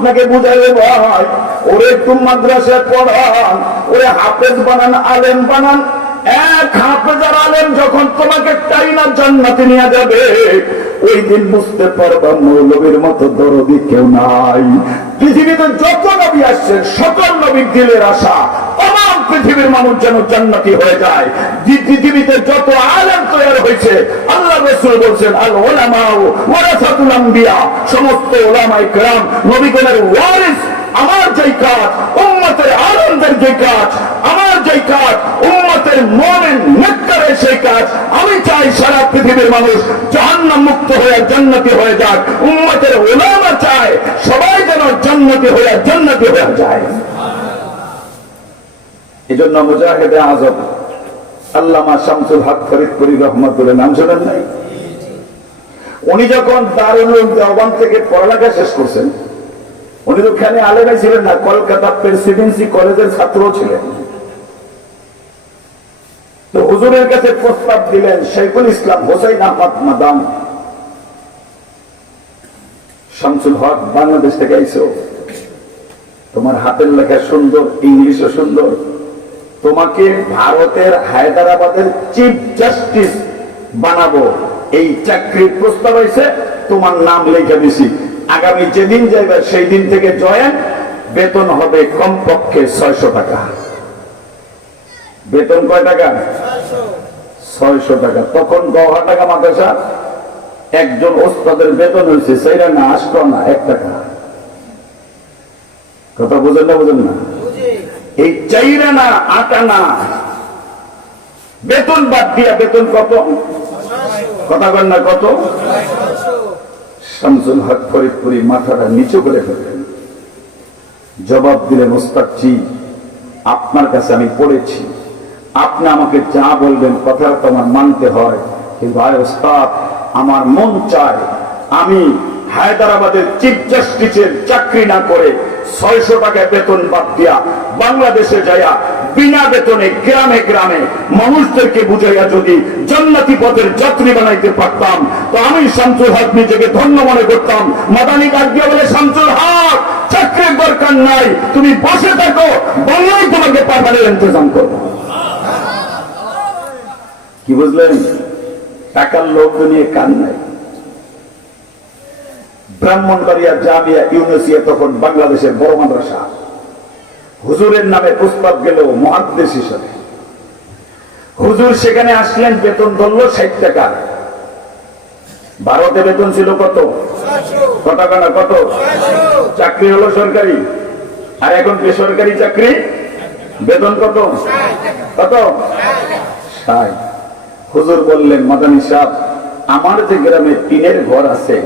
আপনাকে বুঝাইলে ভাই, ওরে একটু মাদ্রাসায় পড়ান, ওরে হাফেজ বানান, আলেম বানান। এক হাফেজ আর আলেম যখন তোমাকে টাইনা জান্নাতে নিয়ে যাবে, ওই দিন বুঝতে পারবা মৌলবীর মতো দরদি কেউ নাই। পৃথিবীতে যত নবী আসছেন সকল নবীর দিলের আশা তমাম পৃথিবীর মানুষ যেন জান্নাতি হয়ে যায়। পৃথিবীতে যত আলেম তৈরি হয়েছে, আল্লাহ রাসূল বলছেন আল উলামা ওয়ারাসাতুল আম্বিয়া, সমস্ত উলামায়ে কেরাম নবীগণের ওয়ারিস। আমার যেই কাজ উম্মতের আলেমদের যে কাজ, আমার যেই কাজ উম্মতের মুমিন নেককারের সেই কাজ, আমি চাই সারা পৃথিবীর মানুষ জাহান্নাম মুক্ত হয়ে জান্নাতি হয়ে যাক। উম্মতের উলামা চায় সবাই যেন জান্নাতি হয়ে যায়। এজন্য মুজাহিদে আযম আল্লামা শামসুল হক ফরিদপুরি রহমাতুল্লাহ নাম শোনেন নাই? উনি যখন দারুল উলুম দেওবন্দ থেকে পড়ালেখা শেষ করছেন, উনি তো খালি আলেমই ছিলেন না, কলকাতা প্রেসিডেন্সি কলেজের ছাত্র ছিলেন। তো হুজুরের কাছে প্রস্তাব দিলেন শাইখুল ইসলাম হোসাইন আহমদ মাদানী, শামসুল হক বাংলাদেশ থেকে আইছো, তোমার হাতের লেখা সুন্দর, ইংলিশও সুন্দর, তোমাকে ভারতের হায়দ্রাবাদের চিফ জাস্টিস বানাবো, এই চাকরির প্রস্তাব হয়েছে, তোমার নাম লেখা দিছি। আগামী যেদিন যাইবে সেই দিন থেকে জয়েন, বেতন হবে কমপক্ষে 600 টাকা। বেতন কয় টাকা? 600 টাকা। তখন গওহার টাকা মাদ্রাসা একজন ওস্তাদের বেতন হয়েছে 4 আনা 8 আনা 1 টাকা। কথা বুঝেন না? এই 4 আনা 8 আনা বেতন বাদ দিয়া বেতন কত? কথা বলেন না কত? শামসুল হক ফরিদপুরি মাথাটা নিচু করে ফেললেন, জবাব দিলেন ওস্তাদ জি, আপনার কাছে আমি পড়েছি, আপনি আমাকে যা বলবেন কথাটা তো আমার মানতে হয়, কিন্তু ভাই ওস্তাদ আমার মন চায় আমি হায়দ্রাবাদের চিফ জাস্টিসের চাকরি না করে 600 টাকা বেতন বাদ দিয়া বাংলাদেশে যাইয়া বিনা বেতনে গ্রামে গ্রামে মানুষদেরকে বুঝাইয়া যদি জান্নাতি পথের যাত্রী বানাইতে পারতাম, তো আমি শামসুল হক নিজেকে ধন্য মনে করতাম। মাদানী ডাক দিয়ে বলে, শামসুল হক চাকরির দরকার নাই, তুমি বসে থাকো, বাংলায় তোমাকে পাঠানোর ইন্তজাম করবো। কি বুঝলেন? টাকার লোক নিয়ে কান নাই। ব্রাহ্মণবাড়িয়া জামিয়া ইউনিভার্সিটি তখন বাংলাদেশের বড় মাদ্রাসা, হুজুরের নামে প্রস্তাব গেল মুহাদ্দিস হিসেবে। হুজুর সেখানে আসলেন, বেতন ধরল 60 টাকা। ভারতে বেতন ছিল কত? টাকা না কত? চাকরি হলো সরকারি, আর এখন বেসরকারি চাকরি, বেতন কত? কত? 60। হুজুর বললেন, মাদানী সাহেব, আমার যে গ্রামে টিনের ঘর আছে,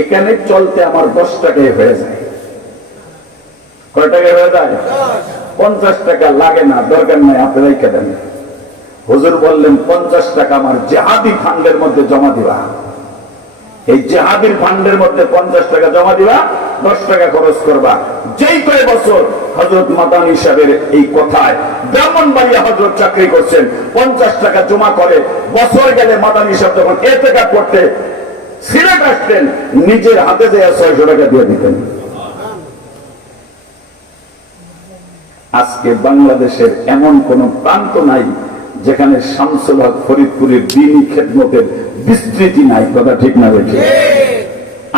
এখানে চলতে আমার 10 টাকায় হয়ে যায়। কয় টাকায় হয়ে যায়? 50 টাকা লাগে না, দরকার নাই, আপনি রেখে দেন। হুজুর বললেন, 50 টাকা আমার জিহাদি ফান্ডের মধ্যে জমা দিবা। এই জিহাদির ফান্ডের মধ্যে 50 টাকা জমা দিবা, 10 টাকা খরচ করবা। যেই কয় বছর হযরত মাদানী সাহেবের এই কথায় ব্রাহ্মণবাড়িয়া হযরত চাকরি করছেন, 50 টাকা জমা করে বছর গেলে মাদানী সাহেব যখন এতেকাফ করতে সিলেট আসতেন, নিজের হাতে দেয়া 600 টাকা দিয়ে দিতেন। আজকে বাংলাদেশের এমন কোন প্রান্ত নাই যেখানে শামসুল হক ফরিদপুরের দ্বীনি খেদমতের বিস্তৃতি নাই। কথা ঠিক না বেঠি?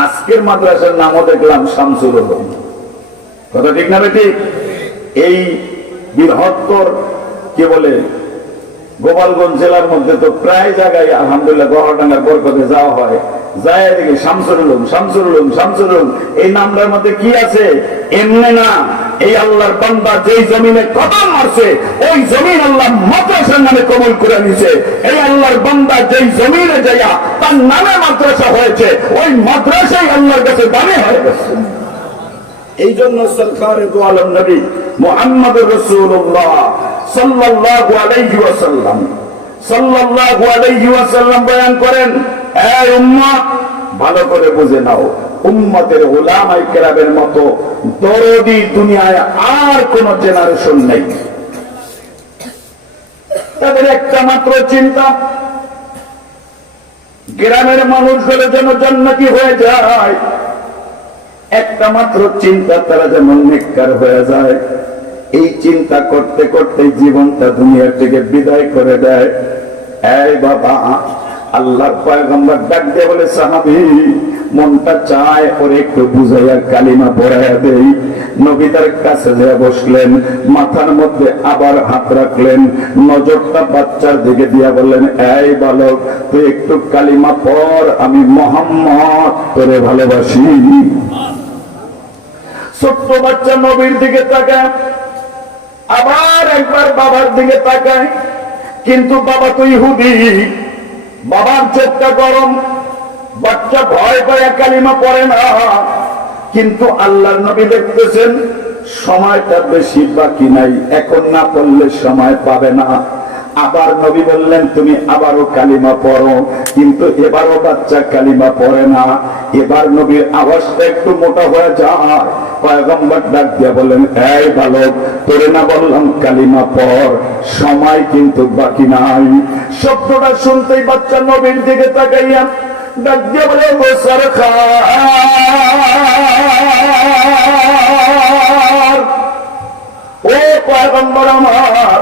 আজকের মাদ্রাসার নামও দেখলাম শামসুল হক। কথা ঠিক না বেঠি? এই বৃহত্তর কি বলে গোপালগঞ্জ জেলার মধ্যে তো প্রায় জায়গায় আলহামদুলিল্লাহ গহরডাঙ্গার বরকতে যাওয়া হয়, যায় দেখি শামসুল উলুম, শামসুল উলুম, শামসুল উলুম। এই নামটার মধ্যে কি আছে? এমনি না, এই আল্লাহর বান্দা যেই জমিনে কদম মারছে, ওই জমিন আল্লাহ মাদ্রাসার নামে কবুল করে নিছে। এই আল্লাহর বান্দা যেই জমিনে যাইয়া তার নামে মাদ্রাসা হয়েছে, ওই মাদ্রাসাই আল্লাহর কাছে দামি হয়ে গেছে। এই জন্য সরকারে দু আলম নবী মুহাম্মদুর রাসূলুল্লাহ সাল্লাল্লাহু আলাইহি ওয়াসাল্লাম বয়ান করেন, এই উম্মত ভালো করে বুঝে নাও, উম্মতের উলামায়ে কেরামের মতো দরদি দুনিয়ায় আর কোন জেনারেশন নেই। তাদের একটা মাত্র চিন্তা, গ্রামের মানুষগুলো যেন জান্নাতি হয়ে যায়। একটা মাত্র চিন্তা তারা যেমন নেককার হয়ে যায়, এই চিন্তা করতে করতে জীবনটা দুনিয়া থেকে বিদায় করে দেয়। এই বাবা, আল্লাহর পয়গম্বর ডাক দিয়ে বলে, সাহাবী মনটা চায় ওরে একটু বুঝাইয়া কালিমা পড়াইয়া দেই। নবী তার কাছে যেয়ে বসলেন, মাথার মধ্যে আবার হাত রাখলেন, নজরটা বাচ্চার দিকে দিয়া বললেন, এই বালক তুই একটু কালিমা পড়, আমি মুহাম্মদ তোরে ভালোবাসি। ছোট্ট বাচ্চা নবীর দিকে তাকায়, আবার একবার বাবার দিকে তাকায়, কিন্তু বাবা তো ইহুদি, বাবার চোখটা গরম, বাচ্চা ভয় পায় কালিমা পড়ে না। কিন্তু আল্লাহর নবী দেখতেছেন সময়টা বেশি বাকি নাই, এখন না পড়লে সময় পাবে না। আবার নবী বললেন, তুমি আবারও কালিমা পড়ো, কিন্তু এবারও বাচ্চা কালিমা পড়ে না। এবার নবীর আওয়াজটা একটু মোটা হয়ে যায়। পয়গম্বর ডাক দিয়ে বললেন, এই বালক তোরে না বললাম কালিমা পড়, সময় কিন্তু বাকি নাই। শব্দটা শুনতেই বাচ্চা নবীর দিকে তাকাইয়া ডাক দিয়ে বলে, ও সরকার, ও পয়গম্বর আমার,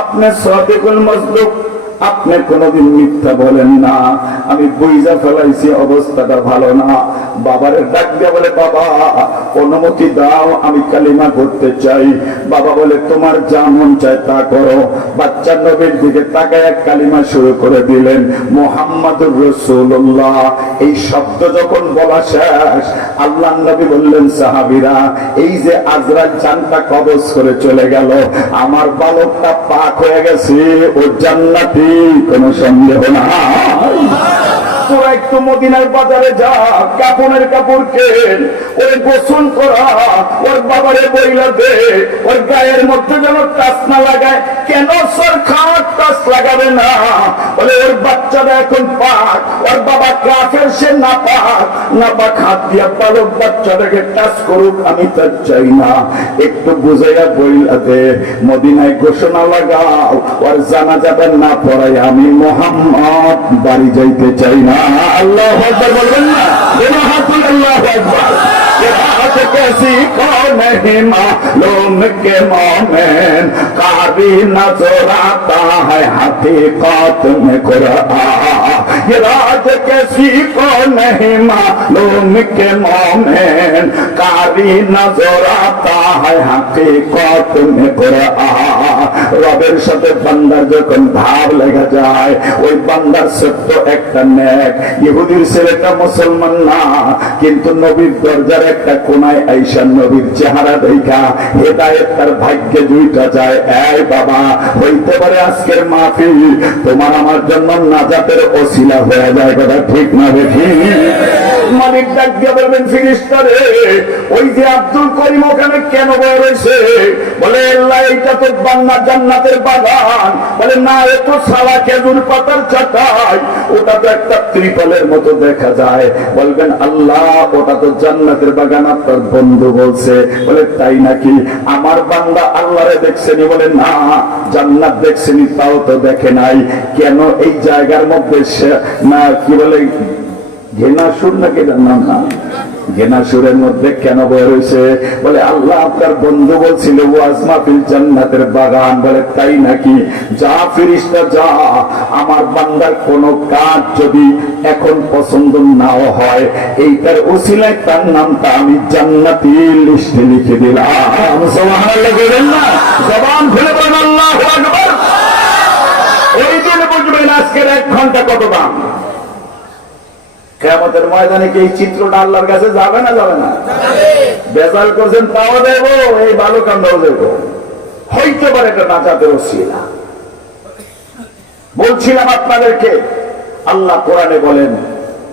আপনি সাদিকুল মাসদুক, আপনি কোনদিন মিথ্যা বলেন না। আমি বুঝা ফেলাইছি অবস্থাটা ভালো না। বাবার ডাক দিয়ে বলে, বাবা অনুমতি দাও, আমি কালিমা করতে চাই। বাবা বলে, তোমার যা মন চায় তা করো। বাচ্চা নবীর দিকে তাকায় কালিমা শুরু করে দিলেন, মুহাম্মাদুর রাসূলুল্লাহ। এই শব্দ যখন বলা শেষ, আল্লাহর নবী বললেন, সাহাবীরা এই যে আজরাইল জানটা কবজ করে চলে গেল, আমার বালকটা পাক হয়ে গেছে, ও জান্নাতি, কোনো সন্দেহ নাই। তোরা একটু মদিনার বাজারে যা, কাপড়ের কাপড় কেন, ওর গোসল করা, ওর বাবারে বইলা দে, ওর গায়ের মধ্যে যেন টাচ না লাগায়। কেন সরকার টাচ লাগাবে না? বলে ওর বাচ্চারা এখন পাক, ওর বাবা কাফের, সে না পাক, না পাক হাত দিয়া পালক বাচ্চাটাকে টাচ করুক, আমি তা চাই না। একটু বুঝাইয়া বইলা দে, মদিনায় ঘোষণা লাগাও, ওর জানা যাবে না পড়াই আমি মুহাম্মদ বাড়ি যাইতে চাই না। আল্লাহু আকবার বলবেন না? আল্লাহু আকবার। कैसी कौन है मालूम के मोमेन, कारी नजर आता है हकीकत में कुरान। ये राज कैसी कौन है मालूम के मोमेन, कारी नजर आता है हकीकत में कुरान। রবের সাথে বান্দার যখন ভাব লেগে যায়, ওই বান্দার সত্য একটা নেক। ইহুদির ছেলেটা মুসলমান না, কিন্তু নবীর দরজার একটা কোনায় আইসা নবীর চেহারা দেখা হেদায়েত তার ভাগ্যে জুইটা যায়। এই বাবা, হইতে পারে আজকের মাহফিল তোমার আমার জন্য নাজাতের ওসিলা হয়ে যায়, কথা ঠিক না দেখি? মালিক ডাক দিয়ে বলবেন, ফিরিস্তা রে, ওই যে আব্দুল করিম ওখানে কেন বয়ে রয়েছে? বলে, আল্লাহ এইটা তো বান্না জান্নাতের বাগান। বলে, না, এ তো সারা খেজুর পাতার চাটাই, ওটা তো একটা ত্রিপলের মতো দেখা যায়। বলবেন, আল্লাহ ওটা তো জান্নাতের বাগান, আপনার বন্ধু বলছে। বলে, তাই নাকি? আমার বান্দা আল্লাহরে দেখছেনি? বলে, না, জান্নাত দেখছেনি, তাও তো দেখে নাই। কেন এই জায়গার মধ্যে না কি বলে ঘেনাসুর নাকি নাম না, ঘেনাসুরের মধ্যে কেন বয়ে রয়েছে? বলে, আল্লাহ আপনার বন্ধু বলছিল ওয়াজ মাহফিল জান্নাতের বাগান। বলে, তাই নাকি? যা ফেরেশতা যা, আমার বান্দার কোন কাজ যদি এখন পছন্দ নাও হয়, এইটার উসিলায় তার নামটা আমি জান্নাতি লিস্টে লিখে দিলাম। সুবহানাল্লাহ বলেন না? জবান খুলে বলেন আল্লাহু আকবার। এই দিন বুঝবেন আজকের 1 ঘন্টা কত দাম। কিয়ামতের ময়দানে কি এই চিত্রটা আল্লাহর কাছে যাবে না? যাবে না? বেজাল করছেন তাও দেবো, এই ভালো কান্দাও দেবো। হইতে পারে এটা নাজাতের ওসিলা। বলছিলাম আপনাদেরকে, আল্লাহ কোরআনে বলেন,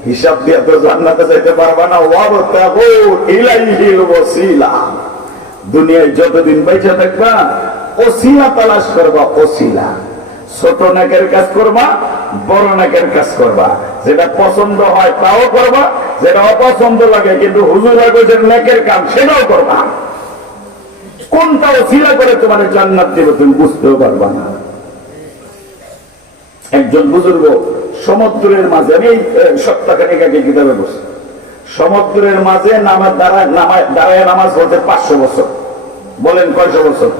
হিসাব দিয়ে তো জান্নাতে যাইতে পারবা না, ওয়াবতাগু ইলাইহিল ওসিলা। দুনিয়ায় যতদিন বেঁচে থাকবা ওসিলা তালাশ করবা, ওসিলা। ছোট নেকের কাজ করবা, বড় নেকের কাজ করবা। যেটা পছন্দ হয় তাও করবা, যেটা অপছন্দ লাগে কিন্তু হুজুর নেকের কাম সেটাও করবা। কোনটা ওসিলা করে তোমার জান্নাত দেবে তুমি বুঝতেও পারবা না। একজন বুজুর্গ সমুদ্রের মাঝে, আমি সপ্তাহখানেক আগে কিতাবে বসে, সমুদ্রের মাঝে দাঁড়ায় নামাজ পড়তে 500 বছর। বলেন কয়শো বছর?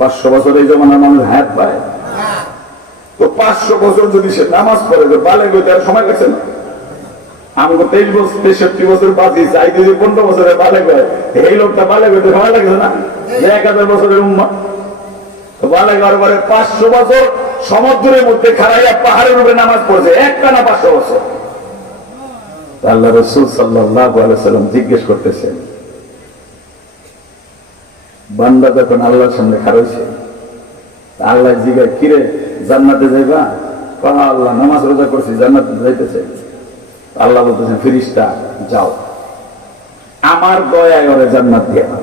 500 বছর এই জমানার মানুষ হায়াত পায়। তো 500 বছর যদি সে নামাজ পড়ে, তো বালে গইতে আর সময় লাগছে না? আমি তো 23 বছর 63 বছর বাঁচি, চাই যদি 15 বছরে বালে গয়, এই লোকটা বালে গইতে সময় লাগছে না? 1000 বছরের উম্মত বালে গড় পরে 500 বছর সমুদ্রের মধ্যে খাড়াইয়া পাহাড়ের উপরে নামাজ পড়ছে, একটানা 500 বছর। আল্লাহ রাসূল সাল্লাল্লাহু আলাইহি ওয়াসাল্লাম জিজ্ঞেস করতেছেন, বান্দা যখন আল্লাহর সামনে খাড়াইছে, আল্লাহ জিজ্ঞাসা, কিরে জান্নাতে যাইবা? আল্লাহ নামাজ রোজা করছি, জান্নাতে যাইতেছে। আল্লাহ বলতেছেন, ফেরেশতা যাও, আমার দয়ায় ওরে জান্নাত দিয়া দাও।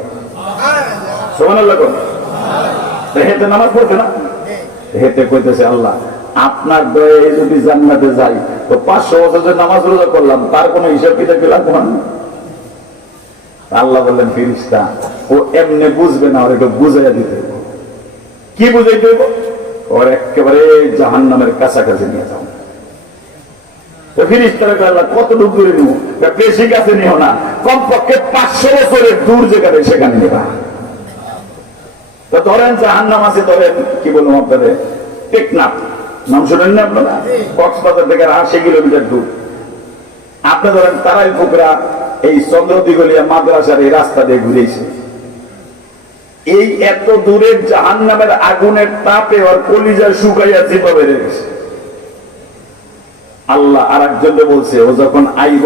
সুবহানাল্লাহ। হেঁটে নামাজ পড়ছে না, হেঁটে কইতেছে, আল্লাহ আপনার দয়ায় যদি জান্নাতে যাই, তো 500 বছর যে নামাজ রোজা করলাম তার কোন হিসাব কিতাব কি লাগবে না? আল্লাহ বললেন, ফেরেশতা ও এমনি বুঝবে না, ওর একটু বুঝাইয়া দিতে। কি বুঝাইতে হইব? ওর একেবারে জাহান্নামের কাছাকাছি নিয়ে যাও। ফেরেশতারা কয়, আল্লাহ কতটুকু দূরে নিব? বেশি কাছে নিও না, কমপক্ষে 500 বছরের দূর যেখানে সেখানে নিবা। তো ধরেন জাহান্নাম আছে, ধরেন কি বললাম আপনাদের, টেকনাফ নাম শুনেন না আপনারা? কক্সবাজার থেকে 80 কিলোমিটার দূর। আপনি ধরেন তারাই ফুকরা এই চন্দ্রদিগলিয়া মাদ্রাসার এই রাস্তা দিয়ে ঘুরেছে, এই এত দূরের জাহান্নামের আগুনের তাপে ওর কলিজা শুকাইয়া জিভা বেড়ে গেছে। আল্লাহ আর একজনকে বলছে, ও যখন আইব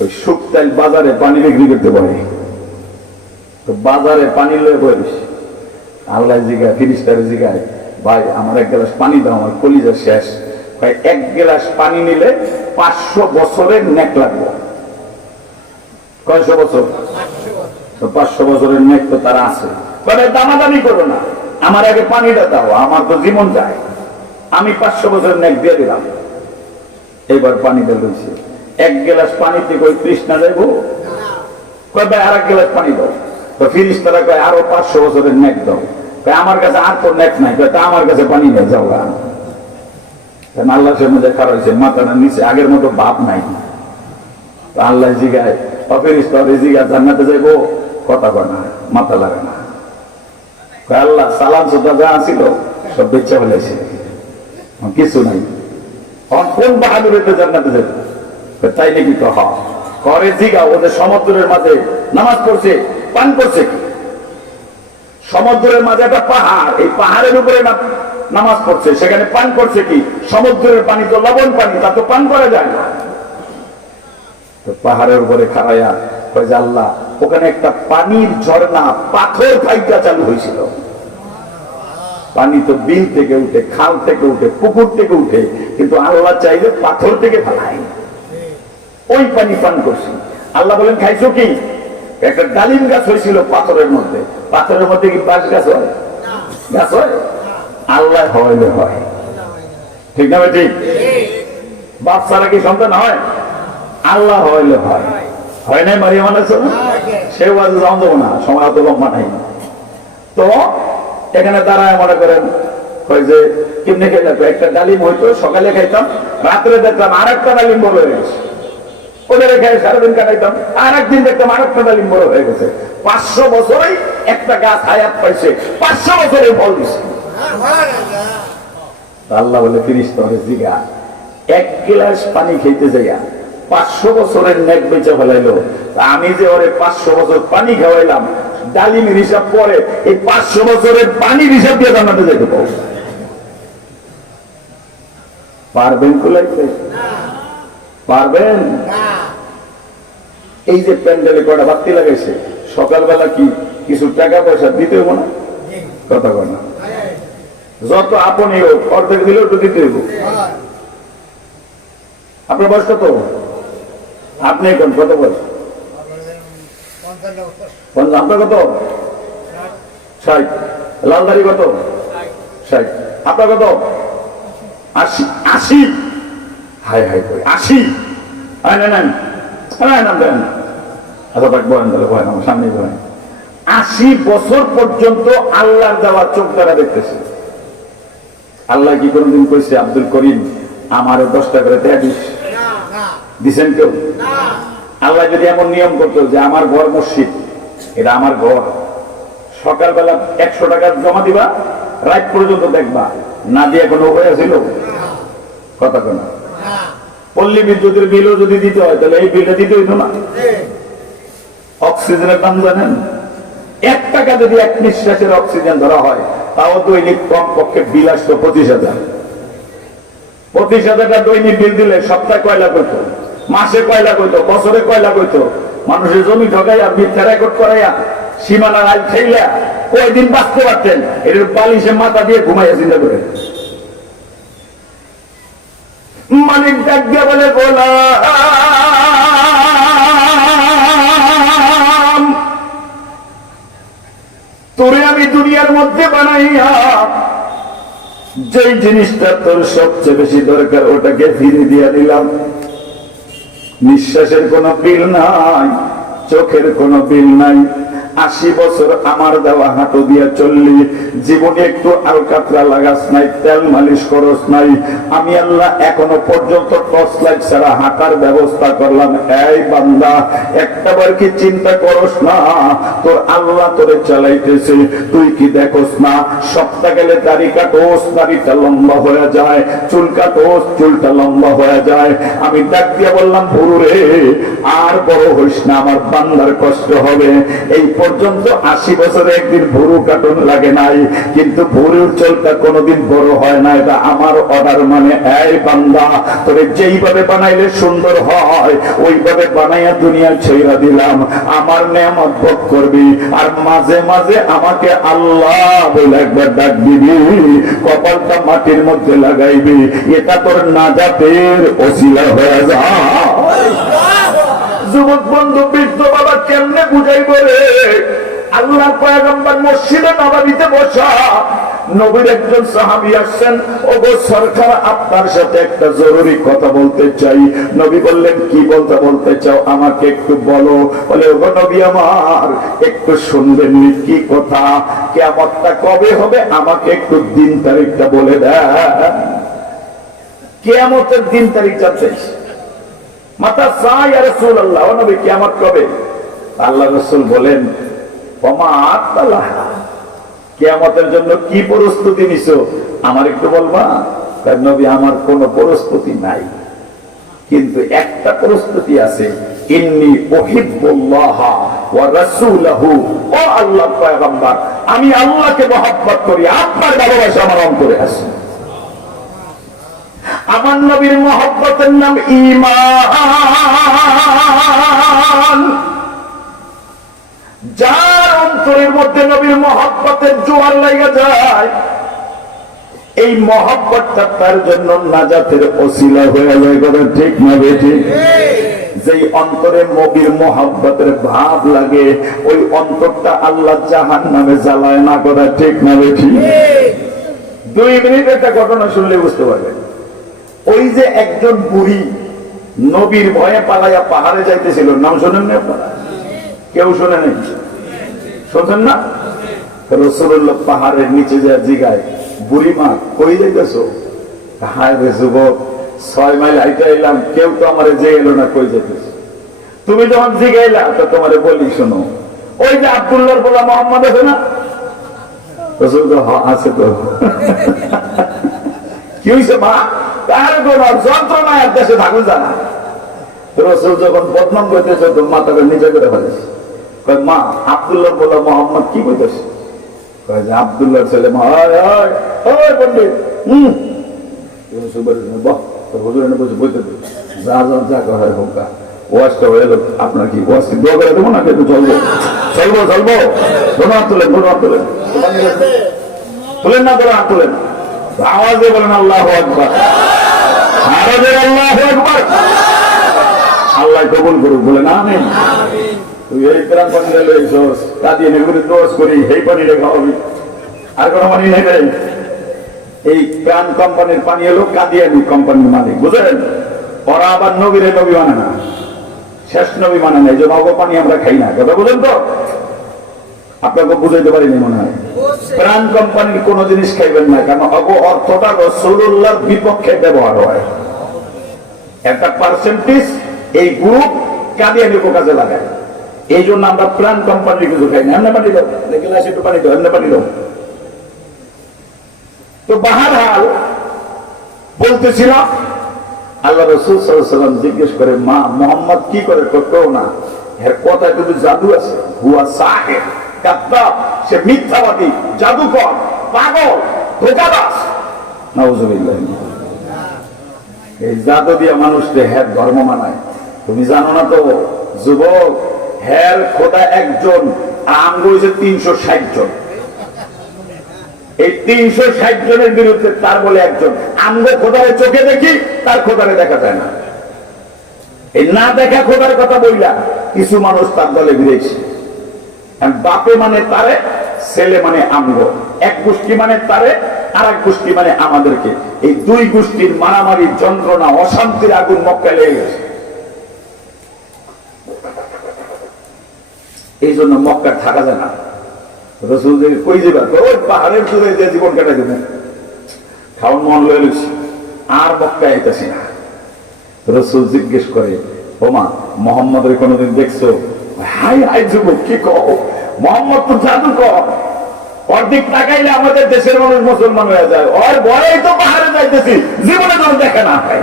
ওই শুকতাইল বাজারে পানি বিক্রি করতে পারে, তো বাজারে পানি লয়ে বলিস। আল্লাহ জিগায়, ফেরেশতারে জিগায়, ভাই আমার 1 গ্লাস পানি দাও, আমার কলিজা শেষ। ভাই 1 গ্লাস পানি নিলে 500 বছরের নেক লাগবে। কয়শো বছর? 500 বছরের নেক তো তারা আছে। দামাদামি করো না, আমার আগে পানিটা দাও, আমার তো জীবন যায়, আমি 500 বছরের নেক দিয়ে দিলাম। এবার পানিটা লইছে, 1 গ্লাস পানিতে কই তৃষ্ণা যাইব? কয় ভাই আর 1 গ্লাস পানি দাও। তো ফেরেশতারা কয় আরো 500 বছরের নেক দাও। আমার কাছে আর তো নেক নাই, তা আমার কাছে পানি নেই, যাও। আল্লাহ সামনে খারাপ হয়েছে, মাথাটা নিচে, আগের মতো বাপ নাই। আল্লাহ জিগায়, ফেরেশতা জিগা জান্নাতে যাইবো? কথা কয় না, মাথা লাগে না। আল্লাহ সালাম সুদা যা ছিল সব বেচা ফেলেছে, কিছু নাই। কোন বাহাদুরিতে জান্নাতে যাবে? তাই নাকি? করে জিগা, ওদের সমুদ্রের মাঝে নামাজ পড়ছে, পান করছে কি? সমুদ্রের মাঝে একটা পাহাড়, এই পাহাড়ের উপরে নামাজ পড়ছে, সেখানে পান করছে কি? সমুদ্রের পানি তো লবণ পানি, তা তো পান করা যায় না। তো পাহাড়ের উপরে খাড়াইয়া কয় যে, আল্লাহ ওখানে একটা পানির ঝর্ণা পাথর ফাইটা চালু হয়েছিল। পানি তো বিল থেকে উঠে, খাল থেকে উঠে, পুকুর থেকে উঠে, কিন্তু আল্লাহ চাইলে পাথর থেকে ফেলায়। ওই পানি পান করছি। আল্লাহ বলেন, খাইছো কি? একটা ডালিম গাছ হয়েছিল পাথরের মধ্যে। পাথরের মধ্যে কি বাঁশ গাছ হয়? গাছ হয়? আল্লাহ হইলে হয়, ঠিক না? ঠিক। বাপ ছাড়া কি সন্তান হয়? আল্লাহ হইলে হয়। হয় নাই মারিয়া মানাচ্ছে না? সেও আজ যাও দেবো না, সময় অত লম্বা নাই। তো এখানে দাঁড়ায় মনে করেন ওই যে কেমনে খেয়ে একটা ডালিম হইতো, সকালে খাইতাম, রাত্রে দেখলাম আর একটা ডালিম বড় হয়ে গেছে, ওদের খেয়ে সারাদিন কাটাইতাম, আর একদিন দেখতাম আর একটা ডালিম বড় হয়ে গেছে। 500 বছরেই একটা গাছ হায়াত পাইছে, 500 বছরে ফল দিছে। আল্লাহ বলে, ফেরেশতা জিগা, 1 গ্লাস পানি খেতে যাইয়া 500 বছরের নেক বেচা ফেলাইলো, আমি যে ওরে 500 বছর পানি খাওয়াইলাম, ডালিমের হিসাব পরে এই 500 বছরের পানির হিসাব দিয়ে জান্নাতে যেতে পারবো। পারবেন? কুলাইতে পারবেন? এই যে প্যান্ডেলে কয়টা বাতি লাগাইছে, সকালবেলা কি কিছু টাকা পয়সা দিতে হবো না? কথা কয় না? যত আপনি হোক, অর্ধেক দিলেও তো দিতে হইব। আপনার বয়স কত? আপনি এখন কত বয়স? আপনার কত? 60। লালদারি কত? 60। আপনার কত? 80। 80? হাই হাই কই 80? সামনে 80 বছর পর্যন্ত আল্লাহর দেওয়া চোখ দ্বারা দেখতেছে। আল্লাহ কি কোনদিন কইছে, আব্দুল করিম আমারে 10 টাকা করে দেয়া দিস? দিচ্ছেন কেউ? আল্লাহ যদি এমন নিয়ম করতো যে আমার ঘর মসজিদ, এটা আমার ঘর, সকালবেলা 100 টাকা জমা দিবা, রাত পর্যন্ত দেখবা, না দিয়ে কোনো উপায় ছিল? কথা কেন? পল্লী বিদ্যুতের বিলও যদি দিতে হয় তাহলে এই বিলটা দিতে হইতো না? অক্সিজেনের দাম জানেন? 1 টাকা যদি 1 নিঃশ্বাসের অক্সিজেন ধরা হয়, তাও দৈনিক কমপক্ষে বিল আসতো 25,000। 25,000 টাকা দৈনিক বিল দিলে সপ্তাহে কয় লাখ হইতো, মাসে কয় লাখ হইতো, বছরে কয় লাখ হইতো? মানুষের জমি ঠকাইয়া, মিথ্যা রেকর্ড করাইয়া, সীমানার আইল খেইলা কয়দিন বাঁচতে পারতেন? এর বালিশে মাথা দিয়ে ঘুমাইয়া চিন্তা করে। মালিক ডাক দিয়া বলে, গোলাম, তোরে আমি দুনিয়ার মধ্যে বানাইয়া যেই জিনিসটা তোর সবচেয়ে বেশি দরকার ওটাকে ফিরে দিয়া দিলাম। নিঃশ্বাসের কোনো বিল নাই, চোখের কোনো বিল নাই, 80 বছর আমার দেওয়া হাঁটু দিয়া চললি, জীবনে একটু আলকাতরা লাগাস নাই, তেল মালিশ করস নাই। আমি আল্লাহ এখনো পর্যন্ত টর্চ লাইট ছাড়া হাঁটার ব্যবস্থা করলাম। এই বান্দা, একটাবার কি চিন্তা করস না তোর আল্লাহ তোরে চালাইতেছে? তুই কি দেখোস না সপ্তাহ গেলে দাড়ি কাটোস, দাড়িটা লম্বা হয়ে যায়, চুল কাটোস, চুলটা লম্বা হয়ে যায়। আমি ডাক দিয়ে বললাম, ভুরু রে, আর বড় হইস না, আমার বান্দার কষ্ট হবে। এই পর্যন্ত 80 বছরে একদিন ভুরু কাটন লাগে নাই, কিন্তু ভুরুর চুলটা কোনোদিন বড় হয় না। এটা আমার অর্ডার। মানে এই বান্দা, তোরে যেইভাবে বানাইলে সুন্দর হয় ওইভাবে বানাইয়া দুনিয়া ছেড়া দিলাম। আমার নেয়ামত ভোগ করবি, আর মাঝে মাঝে আমাকে আল্লাহ বলে একবার ডাক দিবি, কপালটা মাটির মধ্যে লাগাইবি। এটা তোর নাজাতের ওসিলা হয়ে যায়। যুবক বন্ধু, বৃদ্ধ বাবা কেমনে বুঝাইব রে? আল্লাহ পয়গম্বর মসজিদে নববীতে বসা, নবীর একজন সাহাবী আসছেন, ওগো সরকার, আপনার সাথে একটা জরুরি কথা বলতে চাই। নবী বললেন, কি বলতে চাও, আমাকে একটু বলো। বলে, ওগো নবী আমার, একটু শুনবেন, কি কথা? কিয়ামতটা কবে হবে আমাকে একটু দিন তারিখটা বলে দেন। কিয়ামতের দিন তারিখ জানতে মাতা চাই, আর রাসূলুল্লাহ, ও নবী কিয়ামত কবে? আল্লাহ রাসূল বলেন, কিয়ামতের জন্য কি প্রস্তুতি নিছো আমার একটু বলবা? নবী, আমার কোন প্রস্তুতি নাই, কিন্তু একটা প্রস্তুতি আছে। ইন্নী উহিব্বুল্লাহ ওয়া রাসূলহু। ও আল্লাহর পয়গম্বর, আমি আল্লাহকে মহব্বত করি, আপনার ভালোবাসা আমার অন্তরে আছে। আমার নবীর মহব্বতের নাম ঈমান। যার অন্তরের মধ্যে নবীর মহব্বতের জোয়ার লেগে যায়, এই মহব্বতটা তার জন্য নাজাতের ওসিলা হয়ে যায়। কথা ঠিক না বেঠিক? যেই অন্তরে নবীর মহব্বতের ভাব লাগে, ওই অন্তরটা আল্লাহ জাহান্নামে জ্বালায় না। কথা ঠিক না বেঠিক? 2 মিনিট একটা ঘটনা শুনলে বুঝতে পারবেন। ওই যে একজন বুড়ি নবীর ভয়ে পালাইয়া পাহাড়ে যাইতেছিল, নাম শোনেন না আপনারা? কেউ শোনে নাই? শোনেন না? রাসূলুল্লাহ পাহাড়ের নিচে যা জিগায়, বুড়ি মা কই যাইতেছো? হায় রে যুবক, 6 মাইল হাইটে এলাম, কেউ তো আমারে যে এলো না, কই যাইতেছো? তুমি যখন জিগাইলা তো তোমারে বলি, শোনো, ওই যে আব্দুল্লাহর বলা মোহাম্মদ আছে না? রাসূল তো আছে তো। কি হয়েছে মা? তার কোন যন্ত্রণায় আর দেশে থাকুন জানা। রাসূল যখন বদনাম করতেছে, তো মাথাটা নিচে করে ফেলেছে। মা, আব্দুল্লাহ বলা মোহাম্মদ কি কইতেছে? আব্দুল্লাহর ছেলে। মা, পন্ডিত, ওয়াজটা হয়ে গেল, আপনার কি ওয়াজ দোয়া করে দেবো না? কিন্তু চলবো চলবো চলবো। ধন্যবাদ তোলেন, ধন্যবাদ তোলেন, তুলেন না, তোরা হাত তোলেন, আওয়াজ দিয়ে বলেন আল্লাহু আকবার। আল্লাহু আকবার। আল্লাহ কবুল করুক, বলেন আমিন। তুই এই প্রাণ পানি লইছস, কাঁদিয়ে নেগুলি দোষ করি, এই পানিটা খাওয়াবি, আর কোনো পানি নেই। এই প্রাণ কোম্পানির পানি হলো কাদিয়ানি কোম্পানির মালিক, বুঝলেন? ওরা আবার নবীরে নবী মানে না, শেষ নবী মানে না, এই জন্য অগ পানি আমরা খাই না। কথা বুঝলেন তো? আপনাকে বুঝাইতে পারিনি মনে হয়। প্রাণ কোম্পানির কোন জিনিস খাইবেন না, কারণ অগ অর্থটা রাসূলুল্লাহর বিপক্ষে ব্যবহার হয়। একটা পার্সেন্টেজ এই গ্রুপ কাদিয়ানি কাজে লাগায়। এই জন্য আমরা প্রাণ কোম্পানির কিছু খাই না। এমনি পানি দাও, গ্লাস একটু পানি দাও, এমনি পানি দাও। তো বাহারহাল বলতেছিলাম, আল্লাহ রাসূল সাল্লাল্লাহু আলাইহি ওয়াসাল্লাম জিজ্ঞেস করে, মা মুহাম্মদ কি করে? করতেও না, এর কথায় কিন্তু জাদু আছে। হুয়া সাহির কাযযাব, সে মিথ্যাবাদী, জাদুকর, পাগল, ধোঁকাবাজ। নাউযুবিল্লাহ। এই জাদু দিয়া মানুষকে হ্যাঁ ধর্ম মানায়। তুমি জানো না তো যুবক, হ্যাঁ খোদা একজন, আম হয়েছে 360 জন। এই 360 জনের বিরুদ্ধে তার বলে একজন। আমরা খোদারে চোখে দেখি, তার খোদারে দেখা যায় না। এই না দেখা খোদার কথা বললা কিছু মানুষ তার দলে ভিড়েছে। বাপে মানে তারে, ছেলে মানে আমগো, এক গোষ্ঠী মানে তারে, আর এক গোষ্ঠী মানে আমাদেরকে। এই দুই গোষ্ঠীর মারামারি, যন্ত্রণা, অশান্তির আগুন মক্কায় লেগে গেছে। এই জন্য মক্কা থাকা যায় না। রাসূল কই যাবা? ওই পাহাড়ের চূড়ায় যে জীবন কাটাই দেবো, খাওয়ার মন লয়ে লইছি, আর মক্কায় আইতাছি না। রাসূল জিজ্ঞেস করে, ওমা মুহাম্মদের কোনদিন দেখছো? হাই হাই যুবক, কি কও? মুহাম্মদ তো জাদুকর, অর্ধেক তাকাইলে আমাদের দেশের মানুষ মুসলমান হয়ে যায়। ওর ভয়েই তো পাহাড়ে যাইতেছি, জীবনে তো দেখা না হয়।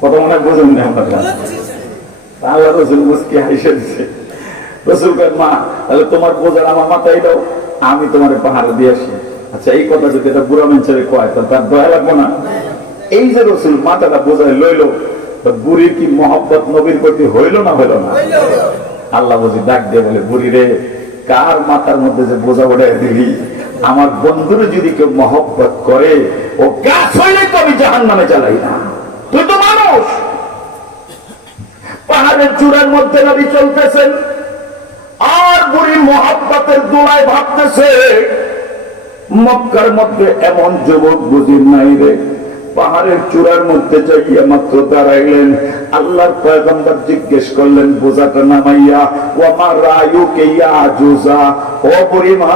কত মনে বোঝেন না আপনারা? আল্লাহ রাসূল মুস্কি হাসে দিছে। রাসূল কয়, মা তাহলে তোমার বোঝার আমার মাথায় দাও, আমি তোমার পাহাড়ে দিয়ে আসি। আচ্ছা এই কথা যদি এটা বুড়া মানুষের কয়, তার দয়া লাগবো না? এই যে রাসূল মাথাটা বোঝায় লইল, বুড়ির কি মহব্বত নবীর প্রতি হইল না হইল না? আল্লাহ বুঝি ডাক দিয়ে বলে, বুড়ি রে, কার মাথার মধ্যে যে বোঝা ওড়াই দিবি? আমার বন্ধুরে যদি কেউ মহব্বত করে, ও গাছ হইলে তো আমি জাহান্নামে চালাই না। তুই তো মানুষ। পাহাড়ের চূড়ার মধ্যে নবী চলতেছেন, আর বুড়ি মহব্বতের দোলায় ভাবতেছে, মক্কার মধ্যে এমন যুবক বুঝি নাই রে। পাহাড়ের চূড়ার মধ্যে যাইয়া মাত্র দাঁড়াইলেন, আল্লাহর পয়গম্বর জিজ্ঞেস করলেন বোঝাটা নামাইয়া, ওয়া রায়ুকা ইয়া জুজা, ও বুড়িমা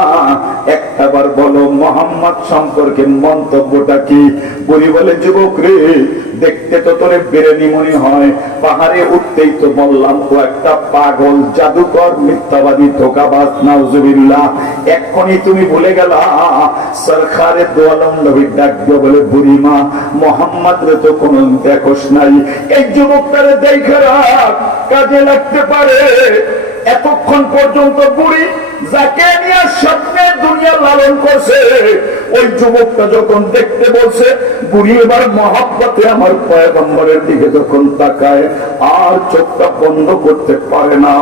একটাবার বলো মুহাম্মদ সম্পর্কে মন্তব্যটা কি? বুড়ি বলে, যুবক রে, দেখতে তো তোরে বেরেনি মনে হয়, পাহাড়ে উঠতেই তো বললাম ও একটা পাগল, জাদুকর, মিথ্যাবাদী, ধোঁকাবাজ। নাউজুবিল্লাহ। এক্ষুনি তুমি ভুলে গেলা সরকারে দো আলম নবী ডাক দিয়ে বলে, বুড়িমা মুহাম্মদ রে তো কোন দেখোস নাই, এই যুবকটারে দেখে রাখ, কাজে লাগতে পারে। এতক্ষণ পর্যন্ত বুড়ি যাকে নিয়ে স্বপ্নে দুনিয়া লালন করছে, ওই যুবকটা যখন দেখতে বলছে, বুড়ি এবার মহব্বতে আমার পয়গম্বরের দিকে যখন তাকায়, আর চোখটা বন্ধ করতে পারে না,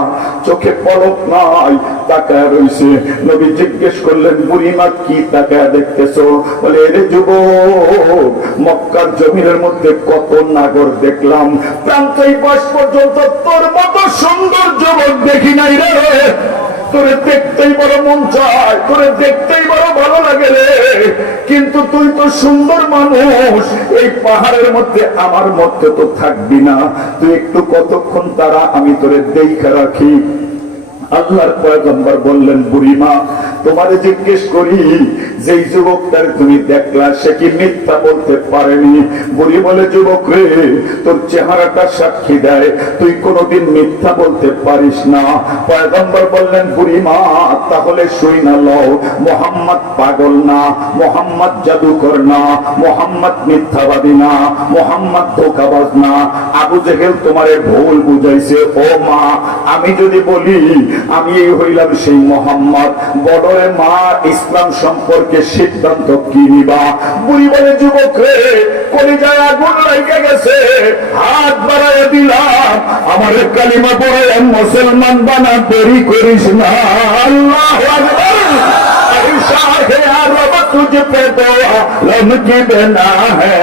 চোখে পলক নাই, তাকায় রইছে। নবী জিজ্ঞেস করলেন, বুড়িমা কি তাকায় দেখতেছো? বলে, এরে যুবক, মক্কার জমিনের মধ্যে কত নাগর দেখলাম, প্রান্তই বয়স পর্যন্ত তোর মতো সুন্দর যুবক দেখি নাই রে। তোরে দেখতেই বড় মন চায়, তোরে দেখতেই বড় ভালো লাগে রে, কিন্তু তুই তো সুন্দর মানুষ, এই পাহাড়ের মধ্যে আমার মধ্যে তো থাকবি না, তুই একটু কতক্ষণ তারা, আমি তোরে দেখা রাখি। আল্লাহর পয়গম্বর বললেন, বুড়িমা তোমারে জিজ্ঞেস করি, যেই যুবকটার তুমি দেখলা সে কি মিথ্যা বলতে পারেনি? বুড়ি বলে, যুবক রে, তোর চেহারাটা সাক্ষী দেয় তুই কোনোদিন মিথ্যা বলতে পারিস না। পয়গম্বর বললেন, বুড়িমা তাহলে শুই না লও, মুহাম্মদ পাগল না, মুহাম্মদ জাদুকর না, মুহাম্মদ মিথ্যাবাদী না, মুহাম্মদ ধোঁকাবাজ না, আবু জেহেল তোমারে ভুল বুঝাইছে। ও মা, আমি যদি বলি আমি এই হইলাম সেই মুহাম্মদ, বদরে মা ইসলাম সম্পর্কে সিদ্ধান্ত কি নিবা? বুড়ি বলে, যুবক রে, কলিজায় আগুন লেগে গেছে, হাত বাড়াইয়া দিলাম, আমার কালিমা পড়ে মুসলমান বানা, দেরি করিস না। আল্লাহু আকবার। तुझ पे तो आलम की बना है,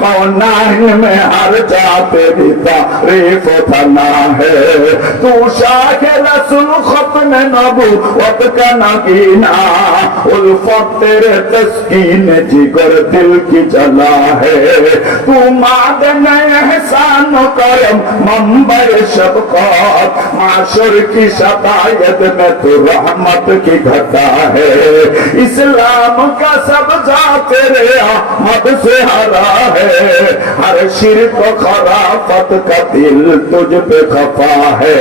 कौनाइन में हर जाते भी तारीफ फना है, तू शाह रसूल खत्म नबूवत का नगीना, उल्फत तेरे तस्कीन जिगर दिल की जला है, तू मादन एहसान करम मंबर शफकत, माशर की शतायत में तू रहमत की घटा है, इस्लाम का सब जा तेरे आमद से हरा है, हर शिरक खराफत का दिल तुझ पे खफा है,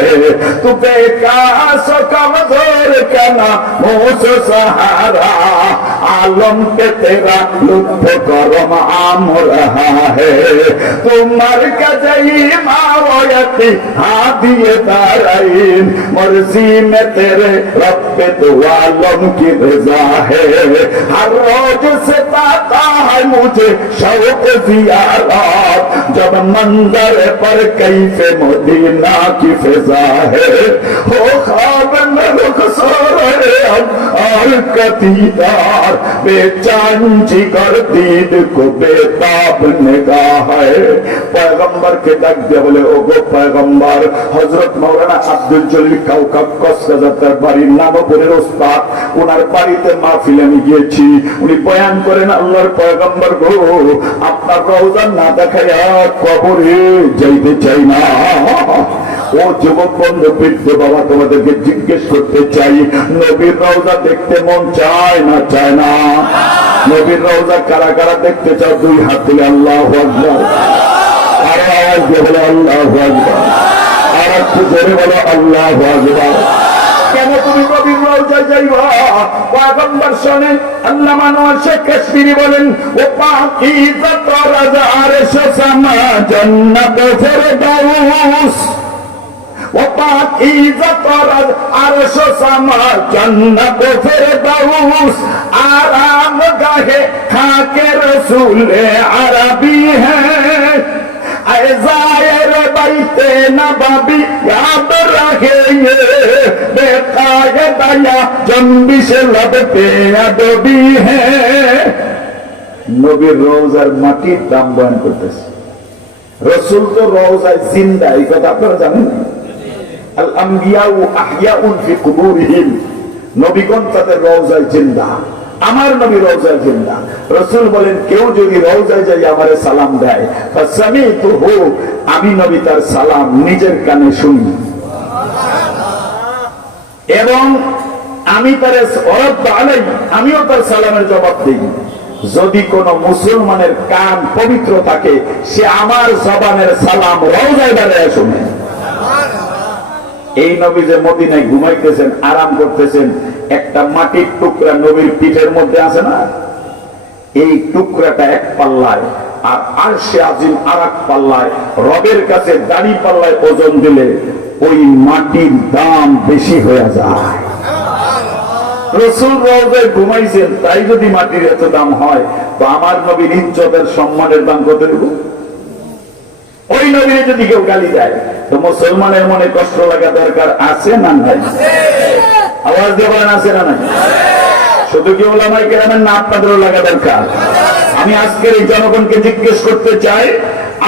तू बेकास कमजोर का ना मोस सहारा, आलम पे तेरा लुत्फ करम आम रहा है, तू मर के जई मावयती हादिए दाराइन, मर्जी में तेरे रब पे तो आलम की रजा है, हर रोज से पाता है मुझे शौक ज़ियारत, जब मंजर पर कैफे मदीना की फिजा है, हो ख्वाब में रुखसर और कतीदार, बेचैन जिगर दीद को बेताब निगाह है। पैगंबर के डाक দিয়ে বলে ওগো पैगंबर, হযরত মাওলানা আব্দুল জলিল কাউকাব কক্সবাজার বাড়ির নামপুরের ওস্তাদ, ওনার বাড়িতে মাহফিলে আমি গিয়েছি, উনি বয়ান করেন আল্লাহর পয়গম্বর গো, আপনার রওজা না দেখায়া কবরে যাইতে চাই না। ও যুবক বন্ধু বৃদ্ধ বাবা, তোমাদেরকে জিজ্ঞেস করতে চাই, নবীর রওজা দেখতে মন চায় না চায় না? নবীর রওজা কারা কারা দেখতে চাও? দুই হাত তুলে আল্লাহু আকবার, আর আওয়াজ দিয়ে বলো আল্লাহু আকবার, আর একটু জোরে বলো আল্লাহু আকবার। কেন তুমি নবীর রওজায় যাইবা? পয়গম্বর শোনেন, আল্লামা নওয়াজ শেখ কাশ্মীরি বলেন, ও পাকিজা তরাজা আরশ সামা জান্নাত ফেরদাউস, ও পাকিজা তরাজা আরশ সামা জান্নাত ফেরদাউস, আরাম গাহে খাকে রসূলে আরবি হ্যাঁ, ज़ाहिर बैते नबवी याद रखेंगे, बेकायदा या जंबिश लब पे अदबी है। নবীর রওজার মাটির দাম বয়ান করতেছে। রাসূল তো রওজায় জিন্দা, এই কথা আপনারা জানেন? আল আমবিয়াউ আহইয়াউন ফি কুবুরিহিম, নবীগণ তাদের রওজায় জিন্দা, আমার নবী রওজায় জিন্দা। রাসূল বলেন, কেউ যদি রওজায় যাই আমারে সালাম দেয়, ফাসামিতুহু, আমি নবী তার সালাম নিজের কানে শুনি এবং আমি তার ওরদ আলাই, আমিও তার সালামের জবাব দিই। যদি কোন মুসলমানের কান পবিত্র থাকে, সে আমার জবানের সালাম রওজায় দাঁড়ায় শুনে। এই নবী যে মদিনায় ঘুমাইতেছেন, আরাম করতেছেন, একটা মাটির টুকরা নবীর পিঠের মধ্যে আছে না, এই টুকরাটা এক পাল্লায়, আর আরশে আজিম আর এক পাল্লায়, রবের কাছে দাড়ি পাল্লায় ওজন দিলে ওই মাটির দাম বেশি হয়ে যায়। রাসূল রওজায় ঘুমাইছেন, তাই যদি মাটির এত দাম হয়, তো আমার নবীর ইজ্জতের সম্মানের দাম কত দেব? ওই নবীর যদি কেউ গালি দেয়, তো মুসলমানের মনে কষ্ট লাগা দরকার আছে না নাই? আওয়াজ দিয়ে বলেন আছে না নাই? শুধু কি ওলামায়ে কেরামের না আপনাদেরও লাগা দরকার? আমি আজকের এই জনগণকে জিজ্ঞেস করতে চাই,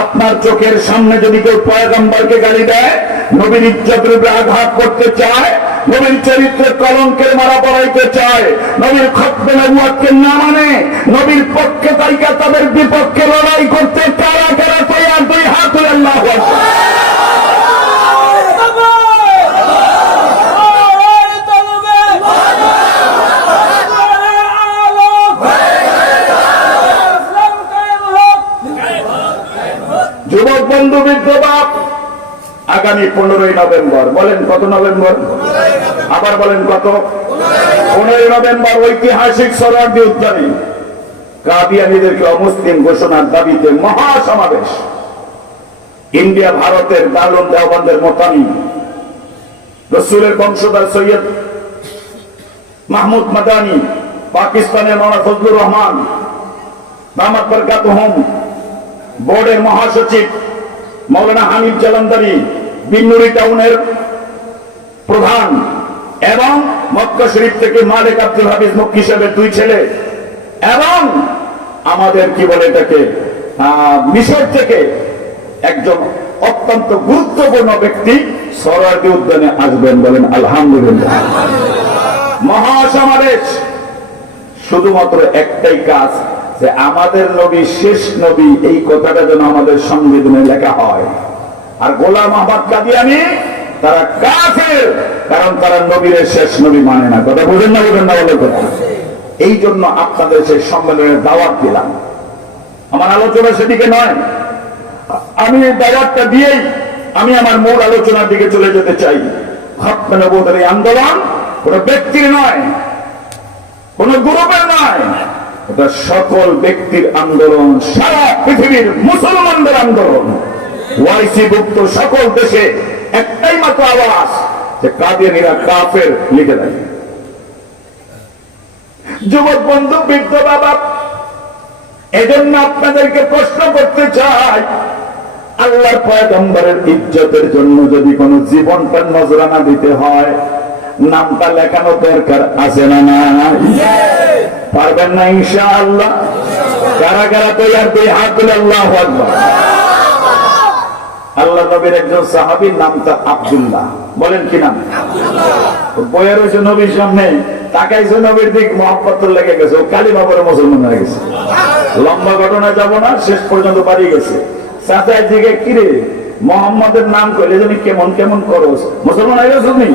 আপনার চোখের সামনে যদি কেউ পয়গম্বরকে গালি দেয়, নবীর ইজ্জতের উপরে আঘাত করতে চায়, নবীর চরিত্রে কলঙ্কের মারা পড়াইতে চায়, নবীর খতমে নবুয়তকে না মানে, নবীর পক্ষে তাইকা তাদের বিপক্ষে লড়াই করতে কারা কারা তৈয়ার? দুই হাত তুলে আল্লাহু আকবার। যুবক বন্ধু বৃদ্ধ বাপ, আগামী 15ই নভেম্বর, বলেন কত নভেম্বর? আবার বলেন কত? 15ই নভেম্বর ঐতিহাসিক সোহরাওয়ার্দী উদ্যানে কাদিয়ানীদেরকে অমুসলিম ঘোষণার দাবিতে মহাসমাবেশ। ইন্ডিয়া ভারতের দারুল দেওবন্দের মোতামি, রাসূলের বংশধর সৈয়দ মাহমুদ মাদানী, পাকিস্তানের মাওলানা ফজলুর রহমান দামাত বরকাতুহুম, বোর্ডের মহাসচিব মাওলানা হানিফ জালান্দারি, বিন্নুরি টাউনের প্রধান, এবং মক্কা শরীফ থেকে মালিক আব্দুল হাফিজ মক্কি সাহেবের দুই ছেলে, এবং আমাদের কি বলে এটাকে মিশর থেকে একজন অত্যন্ত গুরুত্বপূর্ণ ব্যক্তি সোহরাওয়ার্দী উদ্যানে আসবেন। বলেন আলহামদুলিল্লাহ। মহাসমাবেশ শুধুমাত্র একটাই কাজ, যে আমাদের নবী শেষ নবী, এই কথাটা যেন আমাদের সংবিধানে লেখা হয়। আর গোলাম আহমদ কাদিয়ানী তারা কাফের, কারণ তারা নবীর শেষ নবী মানে না। কথা বুঝেন না? বুঝেন না? বলে কথা এই জন্য আপনাদের সেই সম্মেলনের দাওয়াত দিলাম। আমার আলোচনা সেদিকে নয়, আমি এই দাওয়াতটা দিয়েই আমি আমার মূল আলোচনার দিকে চলে যেতে চাই। খতমে নবুয়তের এই আন্দোলন কোন ব্যক্তির নয়, কোন গ্রুপের নয়, এটা সকল ব্যক্তির আন্দোলন, সারা পৃথিবীর মুসলমানদের আন্দোলন। ওয়াইসি ভুক্ত সকল দেশে একটাই মাত্র আওয়াজ যে কাদিয়ানীরা কাফের লিখে দেয়। যুবক বন্ধু, বৃদ্ধ বাবা, এজন্য আপনাদেরকে প্রশ্ন করতে চাই, আল্লাহর পয়গম্বরের ইজ্জতের জন্য যদি কোন জীবনটা নজরানা দিতে হয়, নামটা লেখানো দরকার আছে না নাই? পারবেন না ইনশাআল্লাহ? কারা কারা তৈয়ার? দুই হাত তুলে আল্লাহু আকবার। আল্লাহ নবীর একজন সাহাবীর নামটা আব্দুল্লাহ। বলেন কি নাম? বইয়ের হয়েছে নবীর সামনে, তাকাইছে নবীর দিক, মহব্বত লেগে গেছে, ও কালিমা পড়ে মুসলমান হয়ে গেছে। লম্বা ঘটনা যাব না, শেষ পর্যন্ত বাড়ি গেছে। চাচাই দিকে, কিরে মোহাম্মদের নাম করলে তুমি কেমন কেমন করো, মুসলমান হয়ে গেছো তুমি?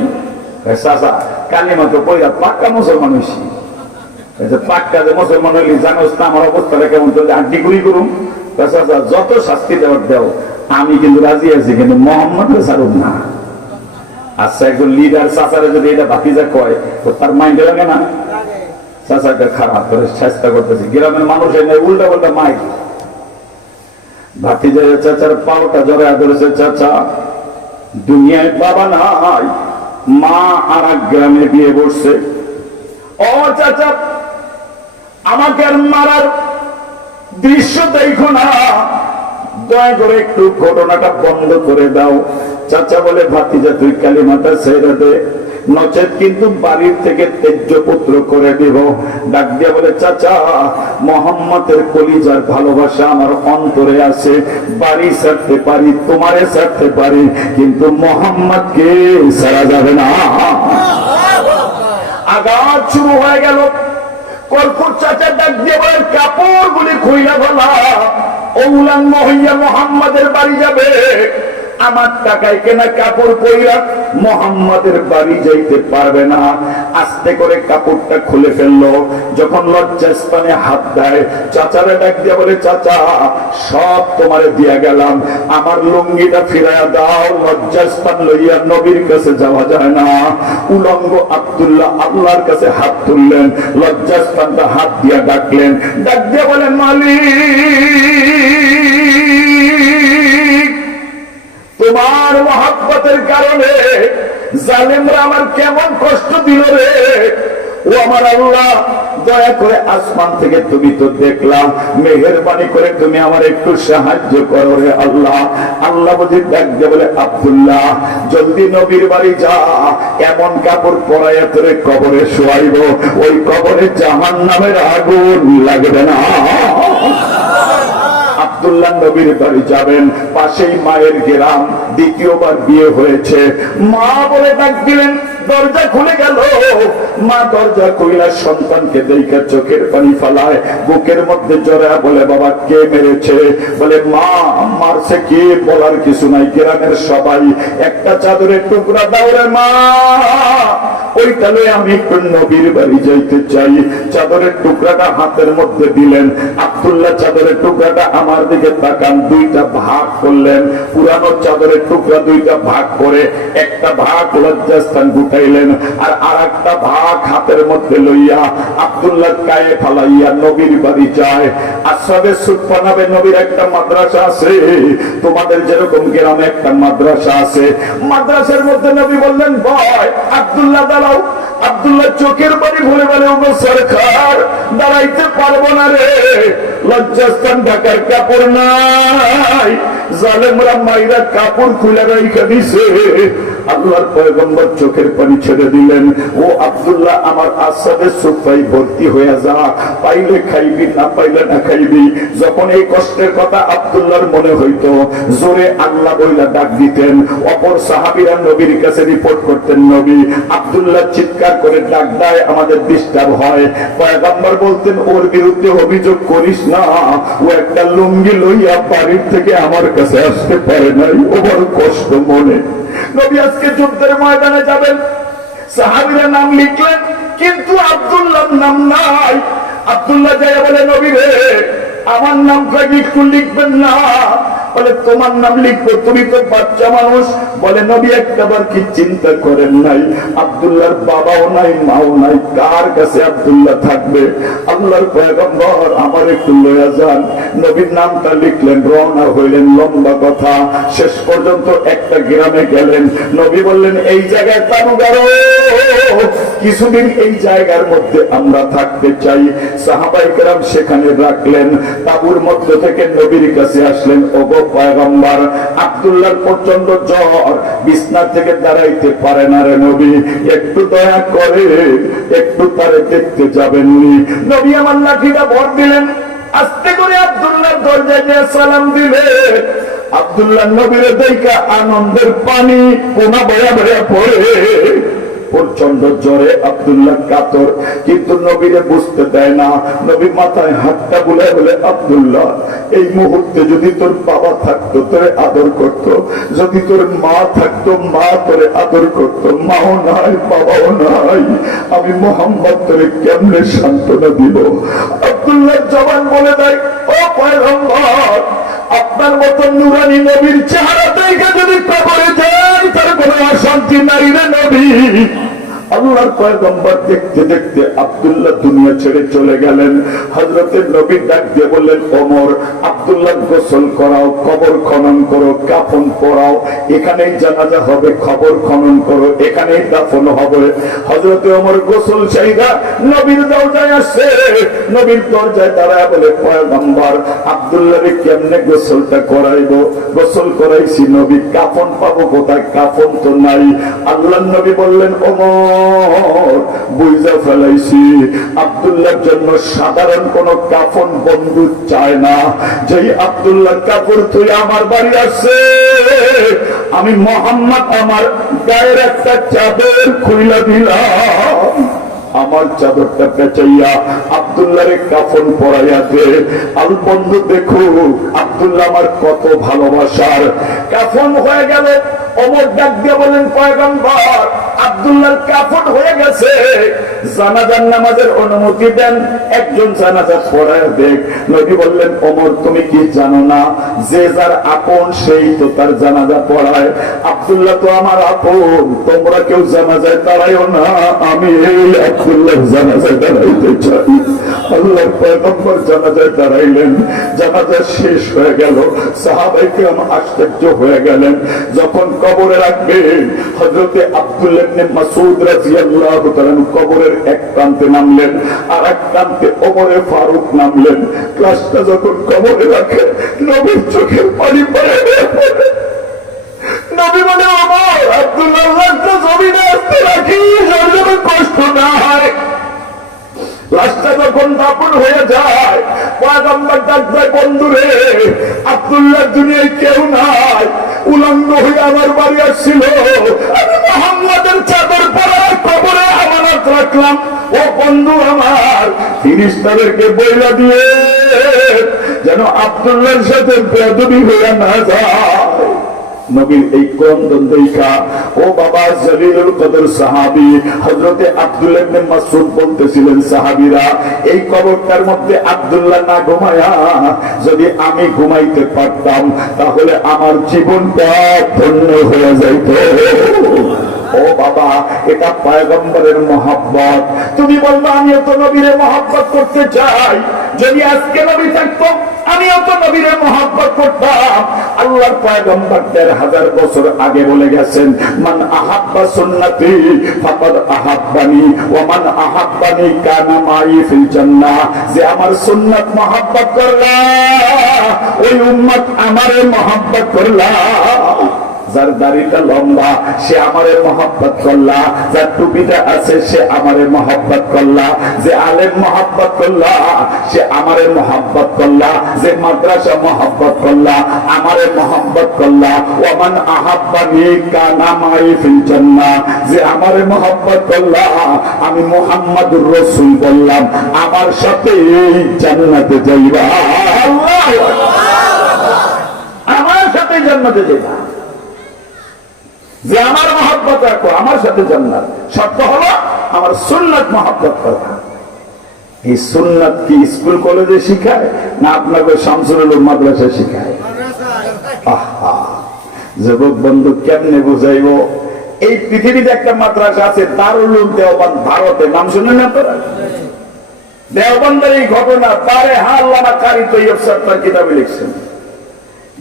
চাচা কালিমা তো পড়া পাক্কা মুসলমান হয়েছি। পাক্কা যে মুসলমান হইলি জানোস না আমার অবস্থাটা কেমন চলছে, আড্ডি গুলি করুন। চাচা যত শাস্তি দেওয়ার দেও, আমি কিন্তু রাজি আছি, কিন্তু মোহাম্মদকে ছাড়ুন না। আচ্ছা, একজন লিডার চাচারে যদি এটা বাকিজা কয় তো তার মাইন্ডে লাগে না? চাচাকে খারাপ করে চেষ্টা করতেছি, গ্রামের মানুষ এনে উল্টা পাল্টা মাইক ভাতিজা চাচার পাওটা জড়া ধরেছে। চাচা দুনিয়ায় বাবা নাই, মা আর এক গ্রামে বিয়ে বসছে। ও চাচা, আমাকে আর মারার দৃশ্য দেখো না, দয়া করে একটু ঘটনাটা বন্ধ করে দাও। চাচা বলে, ভাতিজা তুই কালিমাটা ছেড়ে দে, নচেত কিন্তু বাড়ির থেকে তেজ্য পুত্র করে দিব। ডাক দিয়া বলে, চাচা মোহাম্মদের কলিজার ভালোবাসা আমার অন্তরে আছে, বাড়ি ছাড়তে পারি, তোমারে ছাড়তে পারি, কিন্তু মোহাম্মদকে ছাড়া যাবে না। আঘাত শুরু হয়ে গেল। কর্কট চাচা ডাক দিয়ে বলেন, কাপড় গুলি খুইলা বলা, ও উলাঙ্গ হইয়া মোহাম্মদের বাড়ি যাবে। আমার টাকায় কেনা কাপড় পরিয়া মোহাম্মদের বাড়ি যাইতে পারবে না। আস্তে করে কাপড়টা খুলে ফেললো। যখন লজ্জাস্থানে হাত দেয়, চাচারে ডাক দিয়ে বলে, চাচা সব তোমারে দিয়া গেলাম, আমার লুঙ্গিটা ফিরাইয়া দাও, লজ্জাস্থান লইয়া নবীর কাছে যাওয়া যায় না। উলঙ্গ আব্দুল্লাহ আল্লাহর কাছে হাত তুললেন, লজ্জাস্থানটা হাত দিয়া ডাকলেন, ডাক দিয়ে বলেন, মালিক তোমার মহব্বতের কারণে জালেমরা আমার কেমন কষ্ট দিল রে। ও আমার আল্লাহ, দয়া করে আসমান থেকে তুমি তো দেখলাম, মেহেরবানি করে তুমি আমার একটু সাহায্য করো রে আল্লাহ। আল্লাহ বুঝি ডাক দিয়ে বলে, আব্দুল্লাহ জলদি নবীর বাড়ি যা, এমন কাপড় পরাইয়া তোরে কবরে শোয়াইব, ওই কবরে জাহান্নামের আগুন লাগবে না। আব্দুল্লাহ নবীর বাড়ি যাবেন, পাশেই মায়ের গ্রাম, দ্বিতীয়বার বিয়ে হয়েছে। মা বলে ডাক দিলেন, দরজা খুলে গেল। মা দরজা খুইলা সন্তানকে দেখা চোখের পানি ফালায়, বুকের মধ্যে জড়া বলে, বাবা কে মেরেছে? বলে, মা মারছে কে বলার কিছু নাই, গ্রামের সবাই একটা চাদরের টুকরা দাও রে মা, ওইটা লয়ে আমি একটু নবীর বাড়ি যাইতে চাই। চাদরের টুকরাটা হাতের মধ্যে দিলেন। আব্দুল্লাহ চাদরের টুকরাটা আমার দিকে তাকান, দুইটা ভাগ করলেন। পুরানো চাদরের টুকরা দুইটা ভাগ করে একটা ভাগ লজ্জাস্থান গুটাইলেন, আর আরেকটা ভাগ হাতের মধ্যে লইয়া আব্দুল্লাহ গায়ে ফালাইয়া নবীর বাড়ি যায়। আসাবে সুফা নামে নবীর একটা মাদ্রাসা আছে, তোমাদের যেরকম গ্রামে একটা মাদ্রাসা আছে। মাদ্রাসার মধ্যে নবী বললেন, ভয় আব্দুল্লাহ দাঁড়াও। আব্দুল্লাহ চোখের পানি ভরে বলে, ওগো সরকার দাঁড়াইতে পারবো না রে, লজ্জাস্থান ঢাকার কাপড় নাই, জালেমরা মাইরা কাপড় খুলে রাইখা দিছে। আল্লাহর পয়গম্বর চোখের পানি ছেড়ে দিলেন, ও আব্দুল্লাহ আমার আসাবে সুফাই ভর্তি হয়ে যা, পাইলে খাইবি না পাইলে না খাইবি। যখন এই কষ্টের কথা আব্দুল্লাহর মনে হইতো, জোরে আল্লাহ বইলা ডাক দিতেন। অপর সাহাবীরা নবীর কাছে রিপোর্ট করতেন, নবী আব্দুল্লাহ চিৎকার করে ডাক দেয়, আমাদের ডিস্টার্ব হয়। পয়গম্বর বলতেন, ওর বিরুদ্ধে অভিযোগ করিস না, ও একটা লুঙ্গি লইয়া বাড়ির থেকে আমার কাছে আসতে পারে নাই, ও বড় কষ্ট মনে। নবী আজকে যুদ্ধের ময়দানে যাবেন, সাহাবীরা নাম লিখলেন, কিন্তু আব্দুল্লাহর নাম নাই। আব্দুল্লাহ যাই বলে নবী রে আমার নামটা একটু লিখবেন না? বলে তোমার নাম লিখবো, তুমি তো বাচ্চা মানুষ। বলে নবী একটাবার কি চিন্তা করেন নাই? আব্দুল্লাহর বাবাও নাই মাও নাই, কার কাছে আব্দুল্লাহ থাকবে? আল্লাহর পয়গম্বর আমার একটু লয়া যান। নবীর নামটা লিখলেন, রওনা হইলেন। লম্বা কথা, শেষ পর্যন্ত একটা গ্রামে গেলেন। নবী বললেন এই জায়গায় তাবু গাড়ো, কিছুদিন এই জায়গার মধ্যে আমরা থাকতে চাই। সাহাবায়ে কেরাম সেখানে রাখলেন। তাবুর মধ্য থেকে নবীর কাছে আসলেন, ওগো পয়গম্বর আব্দুল্লাহর প্রচন্ড জ্বর, বিছনা থেকে দাঁড়াইতে পারে না রে নবী, একটু দয়া করে একটু তারে দেখতে যাবেননি? নবী আমার লাঠিটা ভর দিলেন, আস্তে করে আব্দুল্লাহর দরজায় গিয়ে সালাম দিলেন। আব্দুল্লাহ নবীর দেখা আনন্দের পানি কোনা বয়া বয়া পড়ে। প্রচন্ড জ্বরে আব্দুল্লাহ কাতর, কিন্তু নবীরে বুঝতে দেয় না। নবী মাথায় হাতটা বুলায় বলে, আব্দুল্লাহ এই মুহূর্তে যদি তোর বাবা থাকতো তোরে আদর করতো, যদি তোর মা থাকতো মা তোরে আদর করতো, মাও নাই বাবাও নাই, আমি মোহাম্মদ তোরে কেমনে সান্ত্বনা দিব? আব্দুল্লাহ জবান বলে দেয়, ও পয়গম্বর আপনার মতো নুরানি নবীর চেহারা দেখে যদি কবরে যাই তার কোনো অশান্তি নাই রে নবী। আল্লাহর পয়গম্বর দেখতে দেখতে আব্দুল্লাহ দুনিয়া ছেড়ে চলে গেলেন। হযরতের নবী ডাক দিয়ে বললেন, ওমর আব্দুল্লাহ গোসল করাও, কবর খনন করো, কাফন পরাও, এখানেই জানাজা হবে, কবর খনন করো, এখানেই দাফন হবে। হযরতে ওমর গোসল চাইদা নবীর দরজায় আসে। নবীর দরজায় দাঁড়ায় বলে, পয়গম্বর আব্দুল্লাহকে কেমনে গোসলটা করাইবো? গোসল করাইছি নবী, কাফন পাবো কোথায়? কাফন তো নাই। আল্লাহর নবী বললেন, ওমর বুঝা ফেলাইছি, আব্দুল্লাহর জন্য সাধারণ কোন কাফন বন্ধু চায় না। যেই আব্দুল্লাহ কাপড় তুই আমার বাড়ি আসছে, আমি মোহাম্মদ আমার গায়ের একটা চাদর খুইলা দিলাম, আমার চাদরটা পেঁচাইয়া আব্দুল্লাহরে কাফন পরাইয়াতে। আল বন্ধু দেখো আব্দুল্লাহ আমার কত ভালোবাসার। কাফন হয়ে গেল। ওমর ডাক দিয়ে বলেন, পয়গম্বর আব্দুল্লাহর কাফন হয়ে গেছে, জানাজার নামাজের অনুমতি দেন, একজন জানাজা পড়ায় দেখ। নবী বললেন, ওমর তুমি কি জানো না যে যার আপন সেই তো তার জানাজা পড়ায়? আব্দুল্লাহ তো আমার আপন, তোমরা কেউ জানাজায় দাঁড়াইও না, আমি এই আব্দুল্লাহর জানাজায় দাঁড়াইতে চাই। আল্লাহর পয়গম্বর জানাজায় দাঁড়াইলেন। জানাজা শেষ হয়ে গেল। সাহাবায়ে কেরাম আশ্চর্য হয়ে গেলেন। যখন কবরে রাখবেন, হযরতে আব্দুল্লাহ ইবনে মাসউদ রাদিয়াল্লাহু তাআলা কবরের এক প্রান্তে নামলেন, আর এক প্রান্তে ওমরে ফারুক নামলেন। লাশটা যখন কবরে রাখে, নবীর চোখের পানি পড়ে। নবী বলে, ওমর আব্দুল্লাহর লাশটা জমিনে আসতে রাখি, যেন কষ্ট না হয়। লাশটা যখন দাফন হয়ে যায়, পয়গম্বর ডাক দেয়, বন্ধুরে আব্দুল্লাহ দুনিয়ায় কেউ নাই, উলঙ্গ হয়ে আমার বাড়ি আসছিল, আমি মুহাম্মদের চাদর পরা কবরে আমানত রাখলাম। ও বন্ধু আমার, ফেরেশতাদেরকে বইলা দিয়ে যেন আব্দুল্লাহর সাথে বেয়াদবি হয়ে না যায়। নবীর এই ক্রন্দন দেখা ও বাবা জলিলুল কদর সাহাবী হযরতে আব্দুল্লাহ ইবনে মাসউদ বলতেছিলেন, সাহাবীরা এই কবরটার মধ্যে আব্দুল্লাহ না ঘুমায়া যদি আমি ঘুমাইতে পারতাম তাহলে আমার জীবনটা ধন্য হয়ে যাইত। ও বাবা, এটা পয়গম্বরের মহব্বত। তুমি বলবা আমিও তো নবীর মহব্বত করতে চাই, যদি আজকে নবী থাকতো আমিও তো নবীর মহব্বত করতাম। আল্লাহর পয়গম্বর ১৫০০ বছর আগে বলে গেছেন, মান আহাব্বা সুন্নতি ফাকাদ আহাব্বানি ওয়া মান আহাব্বানি কানা মাই ফিল জান্নাহ। যে আমার সুন্নাত মহব্বত করলা ওই উম্মত আমারে মহব্বত করলা। যার দাড়িটা লম্বা সে আমারে মহব্বত করলা, যার টুপিটা আছে সে আমারে মহব্বত করলা, যে আলেম মহব্বত করলা সে আমারে মহব্বত করলা, যে মাদ্রাসা মহব্বত করলা আমারে মহব্বত করলা। ওমান আহাব্বানি কানা মাই ফিল জান্নাহ। যে আমারে মহব্বত করলা আমি মুহাম্মাদুর রাসূল বললাম, আমার সাথে জান্নাতে যাইবা। আল্লাহু আকবার, আমার সাথে জান্নাতে যাইবা। যে আমার মহব্বত মহব্বত রাখো, আমার সাথে জান্নাত। শর্ত হলো আমার সুন্নাত মহব্বত করা। এই সুন্নাত কি স্কুল কলেজে শিখায় না আপনাকে শামসুল উলুম মাদ্রাসা শিখায়? আহা, যুবক বন্ধু কেমনে বুঝাইব? এই পৃথিবীতে একটা মাদ্রাসা আছে দারুল উলুম দেওবন্দ, ভারতে, নাম শুনেন না তোরা? দেওবন্দের এই ঘটনা তারে আল্লামা কারি তৈয়ব স্যার তার কিতাবে লিখছেন।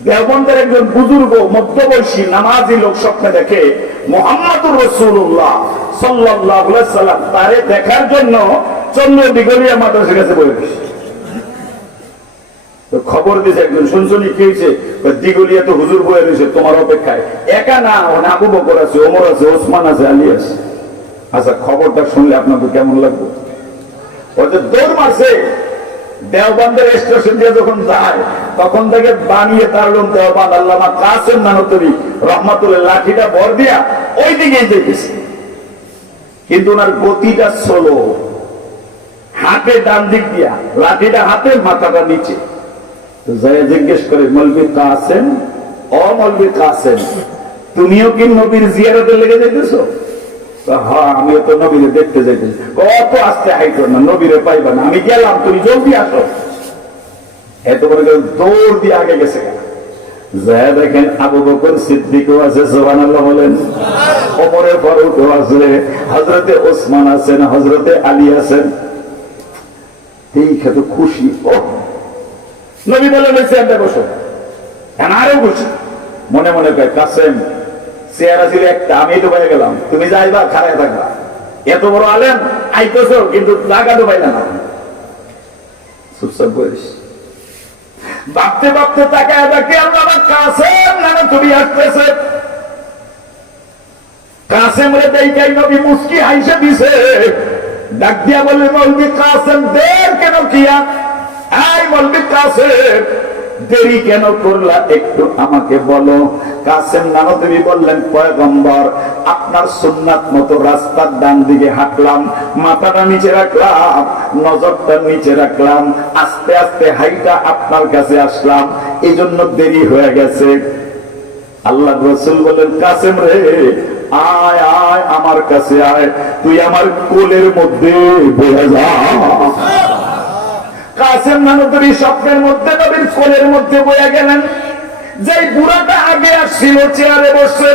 দেওবন্দের একজন বুজুর্গ মধ্যবয়সী নামাজি লোক স্বপ্নে দেখে মুহাম্মদুর রাসূলুল্লাহ সাল্লাল্লাহু আলাইহি সাল্লাম তারে দেখার জন্য চন্দ্র দিগলিয়া মাদ্রাসার কাছে বসে। তো খবর দিয়েছে একজন, শুনছনি কি হয়েছে? দিগলিয়া তো হুজুর বয়ে রয়েছে তোমার অপেক্ষায়। একা না, আবু বকর আছে, ওমর আছে, ওসমান আছে, আলী আছে। আচ্ছা, খবরটা শুনলে আপনাকে কেমন লাগবে? ওদের দৌড় মারছে, দেওবন্দের স্টেশন দিয়ে যখন যায় তখন থেকে বানিয়ে তারলুম দেওবন্দ আল্লামা কাসেম নানতরি রহমাতুল্লাহ লাঠিটা ভর দিয়া ওই দিকেই দেখেছে, কিন্তু ওনার গতিটা স্লো। হাতে ডান দিক দিয়া লাঠিটা হাতে, মাথাটা নিচে। যাই জিজ্ঞেস করে মৌলভী কাসেম, ও মৌলভী কাসেম, তুমিও কি নবীর জিয়ারতে লেগে যাইতেছো? হ্যাঁ, আমিও তো নবীরে দেখতে যাইতেছি। কত আস্তে হাইতো না, নবীরে পাইবা না, আমি গেলাম, তুমি জলদি আসো। এত বড় দৌড় দিয়ে আগে গেছে। যায় দেখেন আবু বকর সিদ্দিকও আছে, সুবহানাল্লাহ বলেন, ওমর ফারুকও আছে, হযরতে ওসমান আছেন, হযরতে আলী আছেন। এই কত খুশি! ও নবী বলে বসে একটা বসো, আরো খুশি। মনে মনে কয় কাসেম চেহারা ছিল একটা, আমি তো পাই গেলাম, তুমি যাইবা খারায় থাকবা। এত বড় আলেম আইতেছো, কিন্তু জায়গা তো পাইলে না। চুপচাপ করিস। ভাবতে ভাবতে তাকায় দেখে আল্লাহ কাসেম না তুমি আসতেছে। কাসেম রে দেখাই নবী মুস্কি হাইসে দিছে, ডাক দিয়া বললে মৌলভী কাসেম দের কেন কিয়া? এই মৌলভী কাসেম দেরি কেন করলা, একটু আমাকে বলো। কাসেম নানতবী বললেন, পয়গম্বর আপনার সুন্নাত মতো রাস্তার ডান দিকে হাঁটলাম, মাথাটা নিচে রাখলাম, নজরটা নিচে রাখলাম, আস্তে আস্তে হাইটা আপনার কাছে আসলাম, এই জন্য দেরি হয়ে গেছে। আল্লাহ রাসূল বলেন, কাসেম রে আয় আয়, আমার কাছে আয়, তুই আমার কোলের মধ্যে বসে যা। কাসেম নানতবী স্বপ্নের মধ্যে নবীর কোলের মধ্যে বয়ে গেলেন। যে বুড়াটা আগে আসছিল চেয়ারে বসে,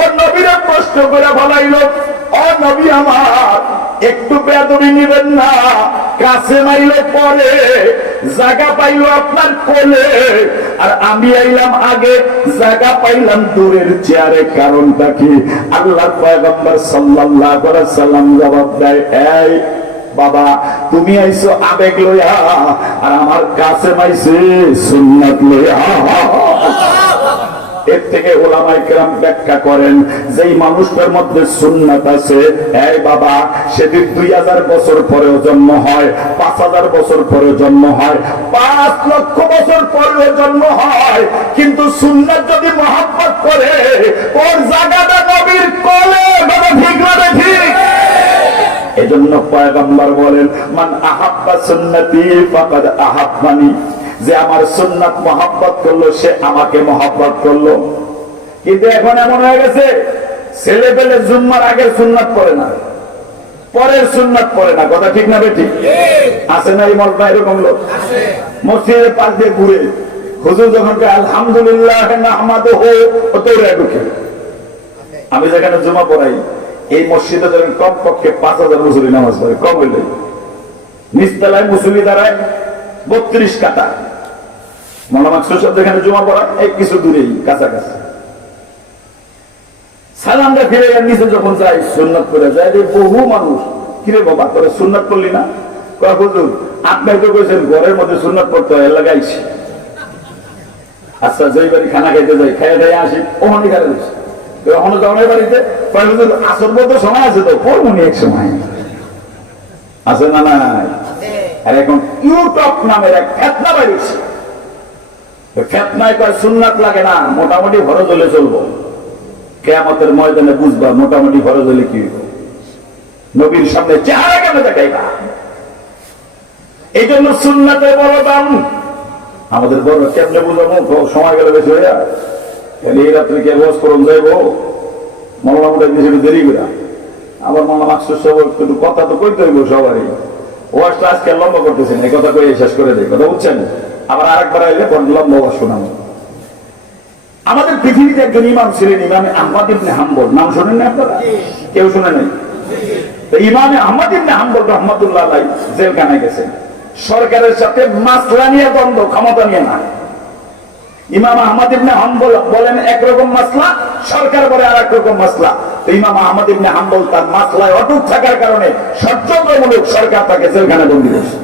ও নবীরা প্রশ্ন করে বলাইল, ও নবী আমার, একটু বেয়াদবি নিবেন না। কাসেম আইলো পরে, জায়গা পাইলো আপনার কোলে, আর আমি আইলাম আগে, জায়গা পাইলাম দূরের চেয়ারে। কারণটা কি? আল্লাহর পয়গম্বর সাল্লাল্লাহু আলাইহি সাল্লাম জবাব দেয়, এই বাবা, তুমি আইছো আবেগ লইয়া, আর আমার কাসেম আইছে সুন্নাত লইয়া। এর থেকে ওলামায়ে কেরাম ব্যাখ্যা করেন, যেই মানুষটার মধ্যে সুন্নাত আছে, এই বাবা, সেদিন 2000 বছর পরেও জন্ম হয়, 5000 বছর পরেও জন্ম হয়, 5 লক্ষ বছর পরেও জন্ম হয়, কিন্তু সুন্নাত যদি মহব্বত করে, ওর জায়গাটা নবীর কোলে। বাবা ঠিক না ঠিক? এজন্য পয়গম্বর বলেন, মান আহাব্বা সুন্নতি ফাকাদ আহাব্বানি, যে আমার সুন্নাত মহব্বত করলো সে আমাকে মহব্বত করলো। কিন্তু এখন এমন হয়ে গেছে, ছেলে পেলে জুম্মার আগে সুন্নাত পড়ে না, পরের সুন্নাত পড়ে না। কথা ঠিক না বেঠিক? আছে না এই মলটা এরকম লোক? মসজিদের পাশ দিয়ে ঘুরে, হুজুর যখন আলহামদুলিল্লাহ নাহমাদুহু, দৌড়ে ঢুকে। আমি যেখানে জুমা পড়াই, এই মসজিদে যখন কমপক্ষে 5000 মুসল্লি নামাজ পড়ে, কম হইলে নিচতলায় মুসল্লি দাঁড়ায় 32 কাতা। মোলামাক সুসব যেখানে জমা পড়া, এই কিছু দূরেই কাছাকাছি। সালামটা ফিরে নিচে যখন যাই, সুন্নাত করে যায়, বহু মানুষ, কিরে বাবা তোরা সুন্নাত করলি না? কয় হুজুর আপনি তো কইছেন ঘরের মধ্যে সুন্নাত পড়তে হয়, লাগাইছি। আচ্ছা, যেই বাড়ি খানা খাইতে যাই, খাইয়ে খাইয়ে আসি, ওখানে খারে দিচ্ছি, ওখানে যাওয়ার বাড়িতে আসর মধ্যে সময় আছে তো, পড়বনি এক সময় আছে না নাই? আর এখন ইউটিউব নামের এক ফেতনা বেরিয়েছে। ফেতনায় কয় সুন্নাত লাগে না, মোটামুটি ফরজ হলে চলবো। কিয়ামতের ময়দানে বুঝবা মোটামুটি ফরজ হলে কি হইব। নবীর সামনে চেহারা কেন দেখাইবা? এই জন্য সুন্নাতের বড় দাম। আমাদের বড় কেমনে বুঝাবো? সময় গেলে বেশি হইয়া এই রাত্রে কে বস করুন যাইব, মোল্লা উঠে দিয়েছে একটু দেরি করে, আবার মোল্লা মাকসুদ সব একটু কথা তো কইতে হইব সবারই, ওয়াজটা আজকে লম্বা করতেছেন, এই কথা কয়ে শেষ করে দেয়, কথা বুঝছেন? আবার আরেকবার আইলে লম্বা ওয়াজ শোনাবো। আমাদের পৃথিবীতে একজন ইমাম ছিলেন, ইমামে আহমদ ইবনে হাম্বল, নাম শোনেন না আপনারা? কেউ শোনেন নাই? ইমামে আহমদ ইবনে হাম্বল রহমাতুল্লাহ আলাইহি জেলখানায় গেছেন, সরকারের সাথে মাসলা নিয়ে দ্বন্দ্ব, ক্ষমতা নিয়ে না। ইমাম আহমদ ইবনে হাম্বল বলেন একরকম মাসলা, সরকার বলে আর একরকম মাসলা। তো ইমাম আহমদ ইবনে হাম্বল তার মাসলায় অটুট থাকার কারণে ষড়যন্ত্রমূলক সরকার তাকে জেলখানায় বন্দী করেছে।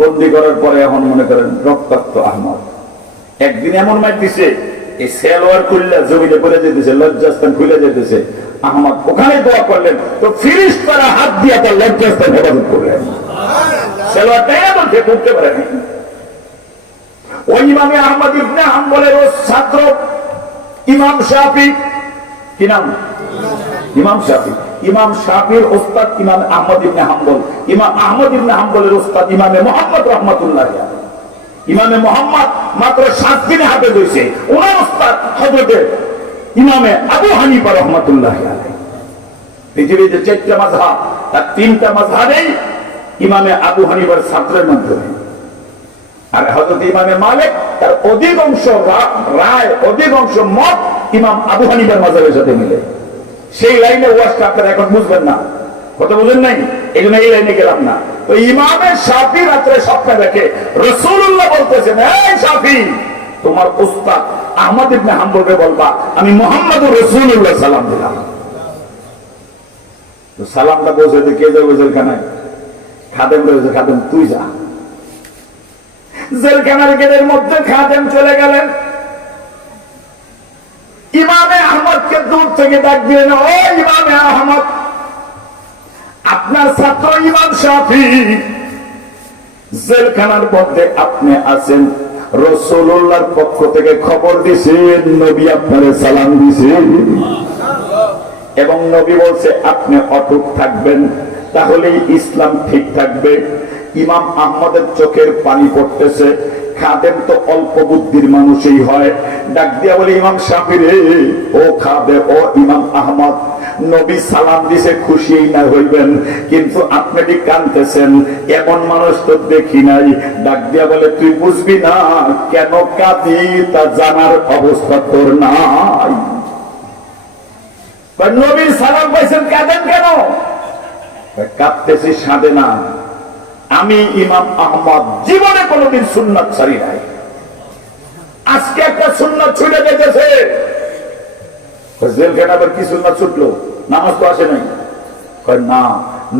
বন্দী করার পরে এখন মনে করেন রক্তাক্ত আহমদ একদিন এমন মার দিছে, এই সেলোয়ার খুললে জমিনে পড়ে যেতেছে, লজ্জাস্থান খুলে যেতেছে। আহমদ ওখানে দোয়া করলেন, তো ফিরিস্তারা হাত দিয়ে তার লজ্জাস্থান হেফাজত করলেন। সেলোয়ারটাই এমন সে করতে পারেনি। ওই ইমামে আহমদ ইবনে হাম্বলের ছাত্র ইমাম শাফি, কি নাম? ইমাম শাফি। ইমাম শাফির ওস্তাদ ইমাম আহমদ ইবনে হাম্বল, ইমাম আহমদ ইবনে হাম্বলের ওস্তাদ ইমামে মুহাম্মদ রহমাতুল্লাহ আলাইহি। ইমামে মুহাম্মদ মাত্র 7 দিনে হাফেজ হয়েছে, ওনার ওস্তাদ হযরতে ইমামে আবু হানিফা রহমাতুল্লাহ আলাইহি। পৃথিবীতে 4টা মাযহাব, তার 3টা মাযহাবেই ইমামে আবু হানিফার ছাত্রের মাধ্যমে। আর হযরত ইমামে মালিক তার অধিকাংশ রায়, অধিকাংশ মত ইমাম আবু হানিফার মাযহাবের সাথে মিলে। সেই লাইনে ওয়াজটা আপনারা এখন বুঝবেন না, কথা বুঝেন নাই, এই জন্য এই লাইনে গেলাম না। তো ইমামে শাফি রাত্রে স্বপ্নে দেখে রাসূলুল্লাহ বলতেছেন, এই শাফি তোমার উস্তাদ আহমদ ইবনে হাম্বলকে বলবা আমি মুহাম্মদুর রাসূলুল্লাহ সালাম দিলাম। তো সালামটা পৌঁছাতে কে যাবে জেলখানায়? খাদেম রয়েছে, খাদেম তুই যা। জেলখানার গেটের মধ্যে খাদেম চলে গেলেন, ইমামে আহমদকে দূর থেকে ডাক দিলেন, ও ইমামে আহমদ, আপনার ছাত্র ইমাম শাফি জেলখানার মধ্যে আপনি আছেন, রাসূলুল্লাহর পক্ষ থেকে খবর দিয়েছেন, নবী আপনারে সালাম দিয়েছেন এবং নবী বলছে আপনি অটুট থাকবেন, তাহলেই ইসলাম ঠিক থাকবে। ইমাম আহমদের চোখের পানি পড়তেছে। খাদেম তো অল্প বুদ্ধির মানুষই হয়, ডাক দিয়া বলে, ইমাম শাফি রে, ও খাদেম, ও ইমাম আহমদ, নবী সালাম দিছে, খুশি না হইবেন, কিন্তু আপনি কি কাঁদতেছেন? এমন মানুষ তো দেখি নাই। ডাক দিয়া বলে, তুই বুঝবি না, কেন কাঁদি তা জানার অবস্থা তোর নাই। নবীর সালাম পাইছেন, কাঁদেন কেন? কাঁদতেছি সাধে না, আমি ইমাম আহমদ জীবনে কোনদিন সুন্নাত ছাড়ি নাই, আজকে একটা সুন্নাত ছুটে যেতেছে। জেলখানা আবার কি সুন্নাত ছুটলো? নামাজ তো আসে নাই। না,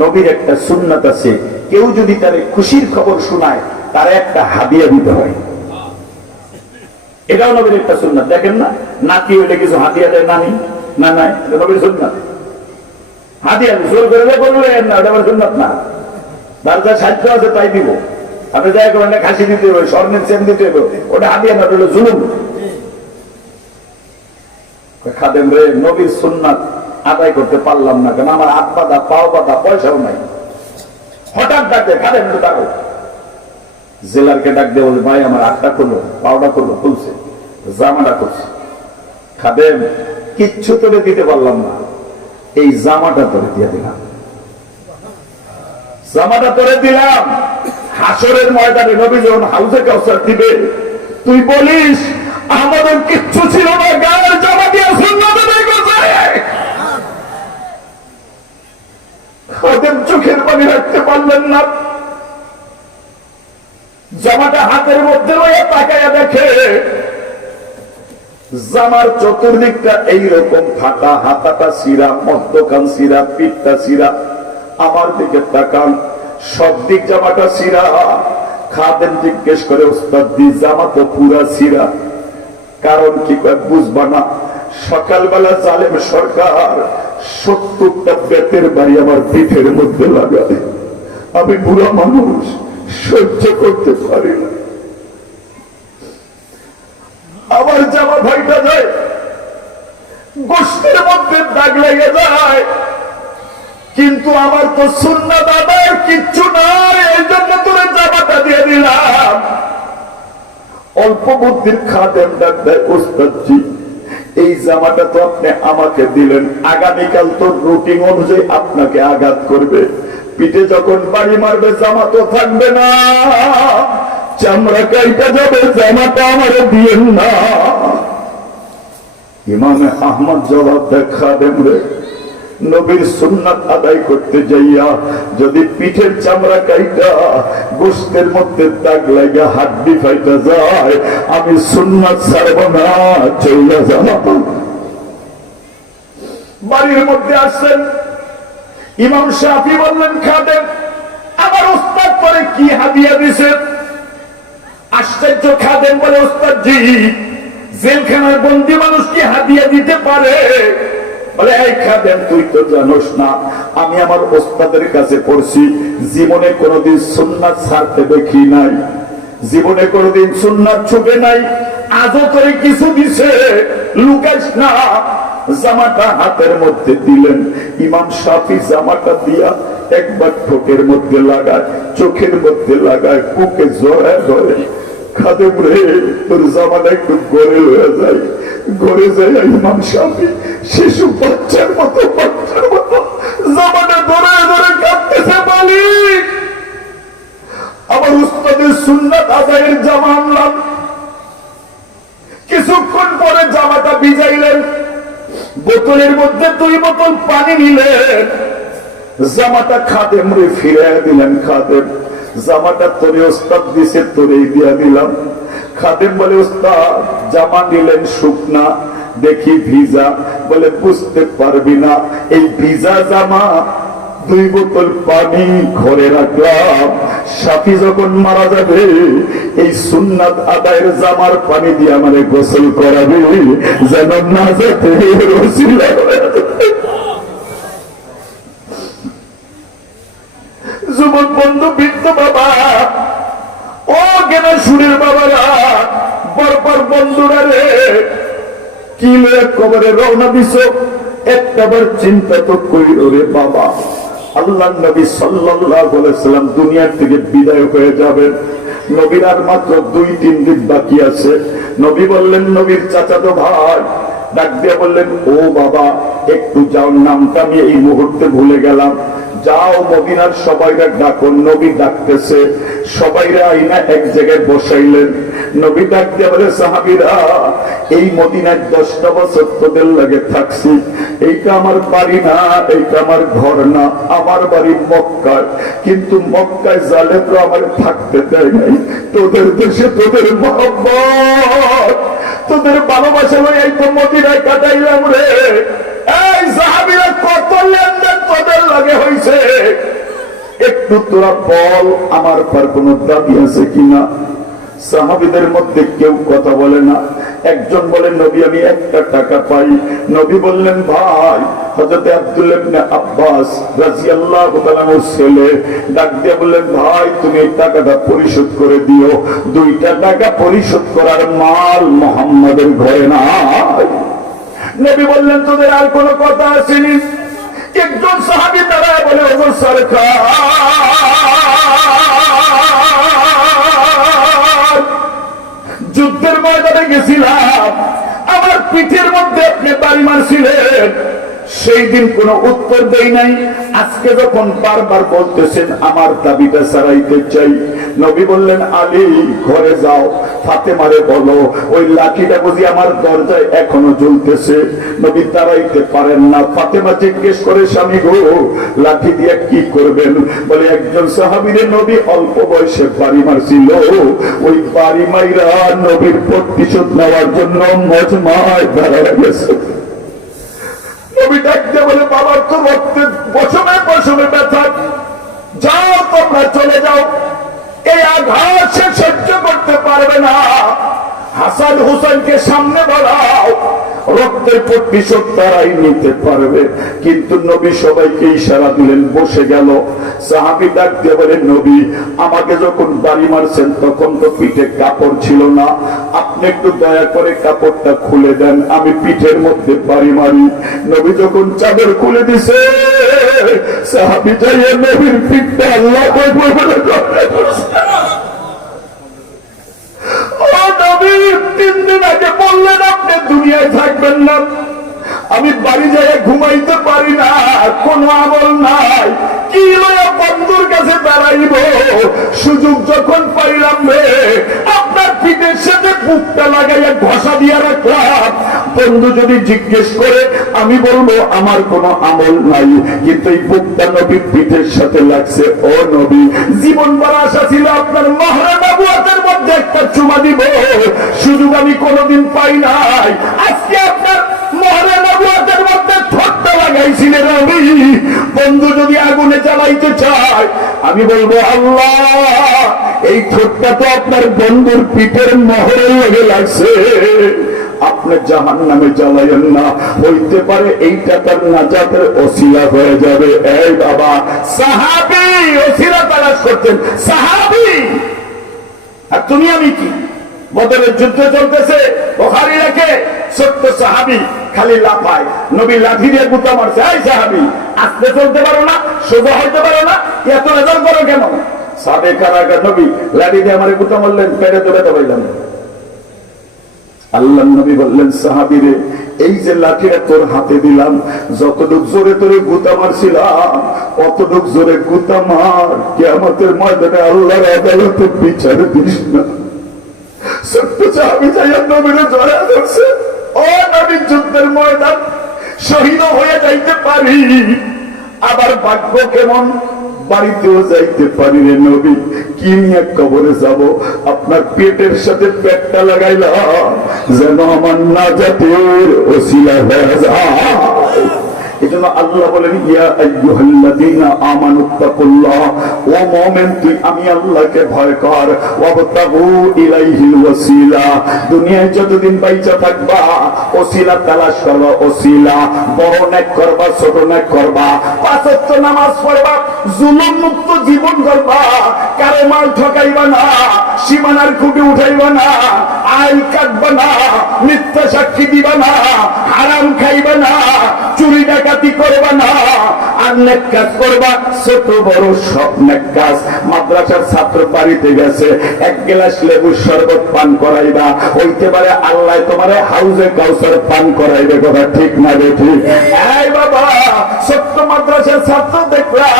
নবীর একটা সুন্নাত আছে, কেউ যদি তার খুশির খবর শোনায় তার একটা হাদিয়া দিতে হয়। এটাও নবীর একটা সুন্নাত। দেখেন না, নাতি হইলে কিছু হাদিয়া দেয় নানি, না নাই, এটা নবীর সুন্নাত। হাদিয়া জোর করে বললেন না, ওটা আমার সুন্নাত না। তার যা সাহায্য আছে তাই দিব। আপনি যাই করেন, খাসি দিতে হবে, স্বর্ণের চেন দিতে হবে, ওটা হাদিয়া না, ওটা জুলুম। খাদেম রে, নবীর সুন্নাত আদায় করতে পারলাম না কেন? আমার হাত বাঁধা, পাও বাঁধা, পয়সাও নাই। হঠাৎ ডাকতে, খাদেম একটু ডাকো। জেলারকে ডাক দিয়ে বলে, ভাই আমার হাতটা খুলো, পাওটা খুলো। খুলছে, জামাটা খুলছে। খাদেম, কিচ্ছু তোরে দিতে পারলাম না, এই জামাটা তোরে দিয়ে দিলাম, জামাটা তোরে দিলাম। হাসরের ময়দানে নবী যখন হাউজে কাউসার দিবে, তুই বলিস আমাদের কিচ্ছু ছিল না, গায়ের জামা দিয়ে সুন্নাত আদায় করতে। ওদের চোখের পানি রাখতে পারলেন না, জামাটা হাতের মধ্যে রয়ে তাকায়া দেখে জামার চতুর্দিকটা এইরকম ফাটা, হাতাটা সিরা, মধ্যখান সিরা, পিঠটা সিরা। আমার দিকে তাকান, সব দিক জামাটা সিরা। খাদেম জিজ্ঞেস করে, ওস্তাদ দি জামা তো পুরা সিরা, কারণ কি? বুঝবা না, সকালবেলা জালেম সরকার 70টা বেতের বাড়ি আমার পিঠের মধ্যে লাগায়, আমি বুড়া মানুষ, সহ্য করতে পারি না। আমার জামা ভাইটা যায়, গোষ্ঠীর মধ্যে দাগ লেগে যায়, কিন্তু আমার তো সুন্নাত আদায়ের কিচ্ছু নাই, এই জন্য তোরে জামাটা দিয়ে দিলাম। অল্প বুদ্ধির খাদেম ডাক দেয়, ওস্তাদজি এই জামাটা তো আপনি আমাকে দিলেন, আগামীকাল তো রুটিন অনুযায়ী আপনাকে আঘাত করবে, পিঠে যখন বাড়ি মারবে জামা তো থাকবে না, চামড়া কাইটা যাবে, জামাটা আমারে দিয়েন না। ইমামে আহমদ জবাব দেখা দেন রে, নবীর সুন্নাত আদায় করতে যাইয়া যদি পিঠের চামড়া কাইটা গোশতের মধ্যে দাগ লাগা হাড্ডি ফাইটা যায়, আমি সুন্নাত ছাড়ব না, চলে যাব। বাড়ির মধ্যে আসছেন ইমাম শাফি, বললেন খাদেম আমার ওস্তাদ পরে কি হাদিয়া দিছে? আশ্চর্য, খাদেম বলে ওস্তাদ জি, জেলখানার বন্দী মানুষ কি হাদিয়া দিতে পারে? বলে এই খাদেম তুই তো জানোস না, আমি আমার ওস্তাদের কাছে পড়ছি, জীবনে কোনোদিন সুন্নাত ছাড়তে দেখি নাই, জীবনে কোনোদিন সুন্নাত ছুটে নাই, আজও করে কিছু দিছে, লুকাইস না। জামাটা হাতের মধ্যে দিলেন, ইমাম শাফি জামাটা দিয়া একবার ঠোঁটের মধ্যে লাগায়, চোখের মধ্যে লাগায়, বুকে জড়ায় ধরে, খাদেম রে তোর জামাটা একটু গড়ে হয়ে যায়, গড়ে যায়। ইমাম শাফি শিশু বাচ্চার মতো জামাটা ধরে ধরে কাঁদতেছে, মালিক আমার উস্তাদের সুন্নাত আদায়ের জামা আনলাম। কিছুক্ষণ পরে জামাটা ভিজাইলেন, বোতলের মধ্যে 2 বোতল পানি নিলেন, জামাটা খাদেম রে ফিরে দিলেন। খাদেম জামাটা তোরে ওস্তাদ দিছে, তোরেই দিয়া দিলাম। খাদেম বলে ওস্তাদ জামা নিলেন শুকনা, দেখি ভিজা। বলে বুঝতে পারবি না, এই ভিজা জামা 2 বোতল পানি ঘরে রাখলাম, শাফি যখন মারা যাবে এই সুন্নাত আদায়ের জামার পানি দিয়ে আমারে গোসল করাবে, যেন না যেতে রসিলা। যুবক বন্ধু, বৃদ্ধ বাবা, ও গেনা সুরের বাবারা, বরবর বন্ধুরা রে, কি লয়ে কবরে রওনা দিছ, একটাবার চিন্তা তো কইরো রে বাবা। আল্লাহর নবী সাল্লাল্লাহু আলাইহি সাল্লাম দুনিয়ার থেকে বিদায় হয়ে যাবেন, নবীর আর মাত্র 2-3 দিন বাকি আছে। নবী বললেন, নবীর চাচাতো ভাই ডাক দিয়ে বললেন, ও বাবা একটু যাও, নামটা আমি এই মুহূর্তে ভুলে গেলাম, যাও মদিনার সবাইরা ডাকো। নবী ডাকতেছে, সবাইরা আইনা এক জায়গায় বসাইলেন। নবী ডাক দিয়ে বলে, সাহাবীরা এই মদিনায় 10টা বছর তোদের লাগে থাকছি, এইটা আমার বাড়ি না, এইটা আমার ঘর না, আমার বাড়ি মক্কায়, কিন্তু মক্কায় জালেমরা আমার থাকতে দেয় নাই, তোদের দেশে তোদের মহব্বত, তোদের ভালোবাসা লই এই তো মদিনায় কাটাইলাম রে। এই সাহাবীরা কত লেনদেন তোদের লাগে হইছে, একটু তোরা বল আমার পর কোন দাবি আছে কিনা। সাহাবীদের মধ্যে কেউ কথা বলে না। একজন বলেন, নবী আমি 1টা টাকা পাই। নবী বললেন, ভাই হযরত আব্দুল্লাহ ইবনে আব্বাস রাদিয়াল্লাহু তাআলা এর ছেলে ডাক দিয়ে বললেন, ভাই তুমি এই টাকাটা পরিশোধ করে দিও, 2টা টাকা পরিশোধ করার মাল মুহাম্মাদের ঘরে নাই। নবী বললেন, তোদের আর কোন কথা আসেনি? একজন সাহাবী তারা বলে, ওগো সরকার, যুদ্ধের ময়দানে গেছিলাম, আমার পিঠের মধ্যে আপনি বাড়ি মারছিলেন, সেই দিন কোন উত্তর দেই নাই, আজকে যখন বারবার বলতেছেন আমার দাবিটা ছাড়াইতে চাই। নবী বললেন, আলী ঘরে যাও, ফাতেমারে বলো ওই লাঠিটা বুঝি আমার দরজায় এখনো জ্বলতেছে। নবী দাঁড়াইতে পারেন না। ফাতেমা জিজ্ঞেস করে, স্বামী গো লাঠি দিয়ে কি করবেন? বলে, একজন সাহাবীরে নবী অল্প বয়সে বাড়ি মারছিল, ওই বাড়ি মাইরা নবীর প্রতিশোধ নেওয়ার জন্য মজমায় দাঁড়ায় গেছে। নবী ডাকতে বলে, বাবার তো রক্তে পশমে পশমে ব্যথা, যাও তোমরা চলে যাও, এই আঘাত সে সহ্য করতে পারবে না, হাসান হুসাইনকে সামনে বাড়াও, রক্তের প্রতিশোধ তারাই নিতে পারবে। কিন্তু নবী সবাইকে ইশারা দিলেন, বসে গেল। সাহাবী ডাক দিয়ে বলে, নবী আমাকে যখন বাড়ি মারছেন তখন তো পিঠে কাপড় ছিল না, আপনি একটু দয়া করে কাপড়টা খুলে দেন, আমি পিঠের মধ্যে বাড়ি মারি। নবী যখন চাদর খুলে দিছে, সাহাবী যাইয়া নবীর পিঠটা আল্লাহ আকবার বলে নবী 3 দিন আগে বললেন আপনি দুনিয়ায় থাকবেন না, আমি বাড়ি যায় ঘুমাইতে পারি না, কোনো আমল নাই, কি লয়া বন্ধুর কাছে দাঁড়াইব, সুযোগ যখন পাইলাম রে আপনার পিঠের সাথে বুকটা লাগাইয়া ঘষা দিয়া রাখলাম। বন্ধু যদি জিজ্ঞেস করে আমি বলবো আমার কোনো আমল নাই, কিন্তু এই বুকটা নবীর পিঠের সাথে লাগছে। ও নবী, জীবন বড় আশা ছিল আপনার মহরা নবুয়তের মধ্যে একটা চুমা দিব, সুযোগ আমি কোনোদিন পাই নাই। আজকে আপনার মহরা নবুয়তের মধ্যে ঠোঁটটা লাগাইছিলেন নবী। বন্ধু যদি আগুনে জ্বালাইতে চায় আমি বলবো আল্লাহ এই ঠোঁটটা তো আপনার বন্ধুর পিঠের মোহরের লগে লাগছে, আপনি জাহান্নামে জ্বালাইয়েন না, হইতে পারে এইটা তার নাজাতের ওসিলা হয়ে যাবে। এই বাবা, সাহাবী ওসিলা তালাশ করতেন, সাহাবী। আর তুমি আমি কি? বদরের যুদ্ধ চলতেছে, বুখারী রাখে, ছোট্ট সাহাবী খালি লাফায়, নবী লাঠি দিয়ে গুতা মারছে। এই সাহাবী, আস্তে চলতে পারো না, সোজা হইতে পারো না, এত রেজাল করো কেন? সাবেক কারাগার নবী লাঠি দিয়ে আমার গুতা মারলেন, পেটে ধরে দবাইলাম। আল্লাহ নবী বললেন, সাহাবী রে, এই যে লাঠিটা তোর হাতে দিলাম, যতটুক জোরে তোরে গুতা মারছিলাম অতটুক জোরে গুতা মার, কিয়ামতের ময়দানে আল্লাহর আদালতে বিচার দিস না। ছোট্ট সাহাবী যাইয়া নবীরে জড়ায় ধরছে। ও নবী, যুদ্ধের ময়দান শহীদ হয়ে যাইতে পারি, আবার ভাগ্য কেমন বাড়িতেও যাইতে পারি রে নবী, কি নিয়ে কবরে যাব? আপনার পেটের সাথে পেটটা লাগাইলাম যেন আমার নাজাতের ওসিলা হয়ে যায়। এজন্য আল্লাহ বলেন, ইয়া আইয়ুহাল্লাযীনা আমানুত্তাকুল্লাহ, ও মুমিন তুই আমি আল্লাহকে ভয় কর, ওয়াবতাগু ইলাইহিল ওয়াসিলা, দুনিয়ায় যতদিন বাইচা থাকবা ওসিলা তালাশ করবা, ওসিলা বড় নেক করবা, ছোট নেক করবা, 5 ওয়াক্ত নামাজ পড়বা, জুলুম মুক্ত জীবন করবা, কারো মাল ঠকাইবা না, সীমানার খুঁটি উঠাইবা না, আইন কাটবা না, মিথ্যা সাক্ষী দিবা না, হারাম খাইবা না, চুরি ডাকাতি করবা না, আর নেক কাজ করবা, ছোট বড় সব নেক কাজ। মাদ্রাসার ছাত্র বাড়িতে গেছে, 1 গ্লাস লেবুর শরবত পান করাইবা, হইতে পারে আল্লাহ তোমারে হাউজে কাউসার পান করাইবে। কথা ঠিক না রে? ঠিক। এই বাবা, ছোট্ট মাদ্রাসার ছাত্র দেখলা,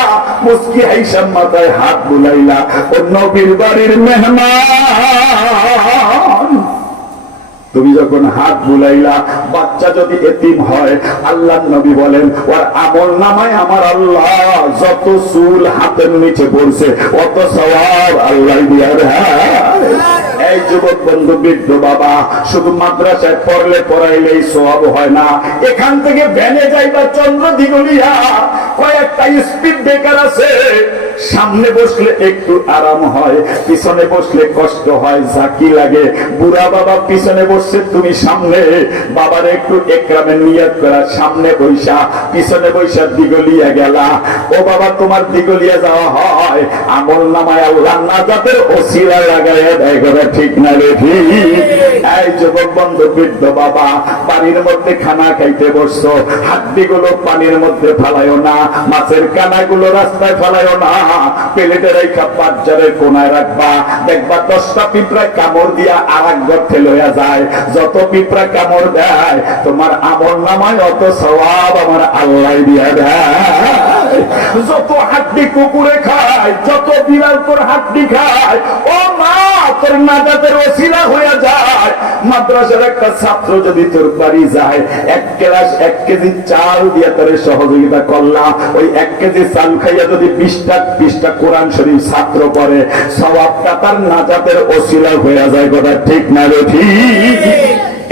মুস্কি হাইসাম মাথায় হাত বুলাইলা, ও নবীর বাড়ির মেহমান। তুমি যখন হাত বুলাইলা, বাচ্চা যদি এতিম হয়, আল্লাহর নবী বলেন ওর আমল নামায় আমার আল্লাহ যত চুল হাতের নিচে পড়ছে অত সওয়াব আল্লাহ দিয়া দেয়। এই যুবক বন্ধু, বৃদ্ধ বাবা, শুধু মাদ্রাসায় পড়লে পড়াইলেই সওয়াব হয় না, এখান থেকে ভ্যানে যাইবা চন্দ্র দিগলিয়া, কয়েকটা স্পিড ব্রেকার আছে, সামনে বসলে একটু আরাম হয়, পিছনে বসলে কষ্ট হয়, ঝাঁকি লাগে। বুড়া বাবা পিছনে বসছে, তুমি সামনে, বাবার একটু একরামের নিয়ত করা, সামনে বৈশা, পিছনে বৈশা দিগলিয়া গেলা। ও বাবা, তোমার দিগলিয়া যাওয়া হয় আমল নামায় আল্লাহ নাজাতের ওসিলা লাগাইয়া দেয়। কথা ঠিক না রে? ঠিক। এই যুবক বন্ধু, বৃদ্ধ বাবা, পানির মধ্যে খানা খাইতে বসছো, হাড্ডিগুলো পানির মধ্যে ফালাইও না, মাছের কানাগুলো রাস্তায় ফালাইও না, প্লেটে রেখা বাজারের কোনায় রাখবা। দেখবা 10টা পিঁপড়া কামড় দিয়া আরেক গর্তে লইয়া যায়। যত পিঁপড়া কামড় দেয় তোমার আমল নামায় অত সওয়াব আমার আল্লাহ দিয়া দেয়। যত হাড্ডি কুকুরে খায়, যত বিড়াল তোর হাড্ডি খায়, ও মা তোর নাজাতের ওসিলা হয়ে যায়। মাদ্রাসার একটা ছাত্র যদি তোর বাড়ি যায়, 1 গ্লাস 1 কেজি চাল দিয়ে তোর সহযোগিতা করলাম, ওই 1 কেজি চাল খাইয়া যদি 20টা কোরআন শরীফ ছাত্র পড়ে, সওয়াবটা তার নাজাতের ওসিলা হয়ে যায়। কথা ঠিক না রে? ঠিক।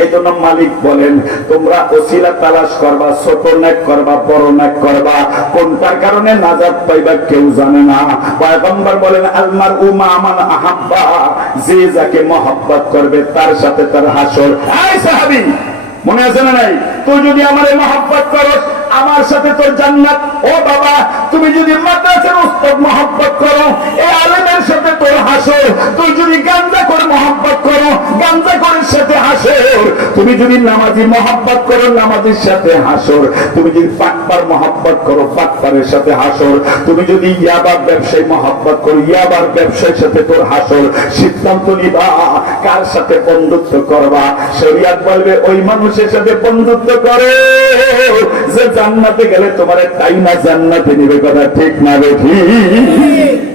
এজন্য মালিক বলেন, তোমরা ওসিলা তালাশ করবা, ছোট নেক করবা, বড় নেক করবা, কোনটার কারণে নাজাত পাইবা কেউ জানে না। পয়গম্বর বলেন, আলমার উমা মান আহাব্বা, যে যাকে মহব্বত করবে তার সাথে তার হাসর। এই সাহাবী, মনে আছে না নাই? তুই যদি আমারে মহব্বত করস, আমার সাথে তোর জান্নাত। ও বাবা, তুমি যদি মাদ্রাসার উস্তাদ মহব্বত করো, এই আলেমের সাথে তোর হাসর। তুই যদি গাঞ্জা করে মহব্বত করো, গাঞ্জা করের সাথে হাসর। তুমি যদি নামাজি মহব্বত করো, নামাজির সাথে হাসর। তুমি যদি পাকবার মহব্বত করো, পাকবারের সাথে হাসর। তুমি যদি ইয়াবার ব্যবসায়ী মহব্বত করো, ইয়াবার ব্যবসায়ীর সাথে তোর হাসর। সিদ্ধান্ত নিবা কার সাথে বন্ধুত্ব করবা? শরীয়ত বলবে ওই মানুষের সাথে বন্ধুত্ব করে যে জান্নাতে গেলে তোমার তাই না জান্নাতে নিবে। কথা ঠিক না রে? ঠিক।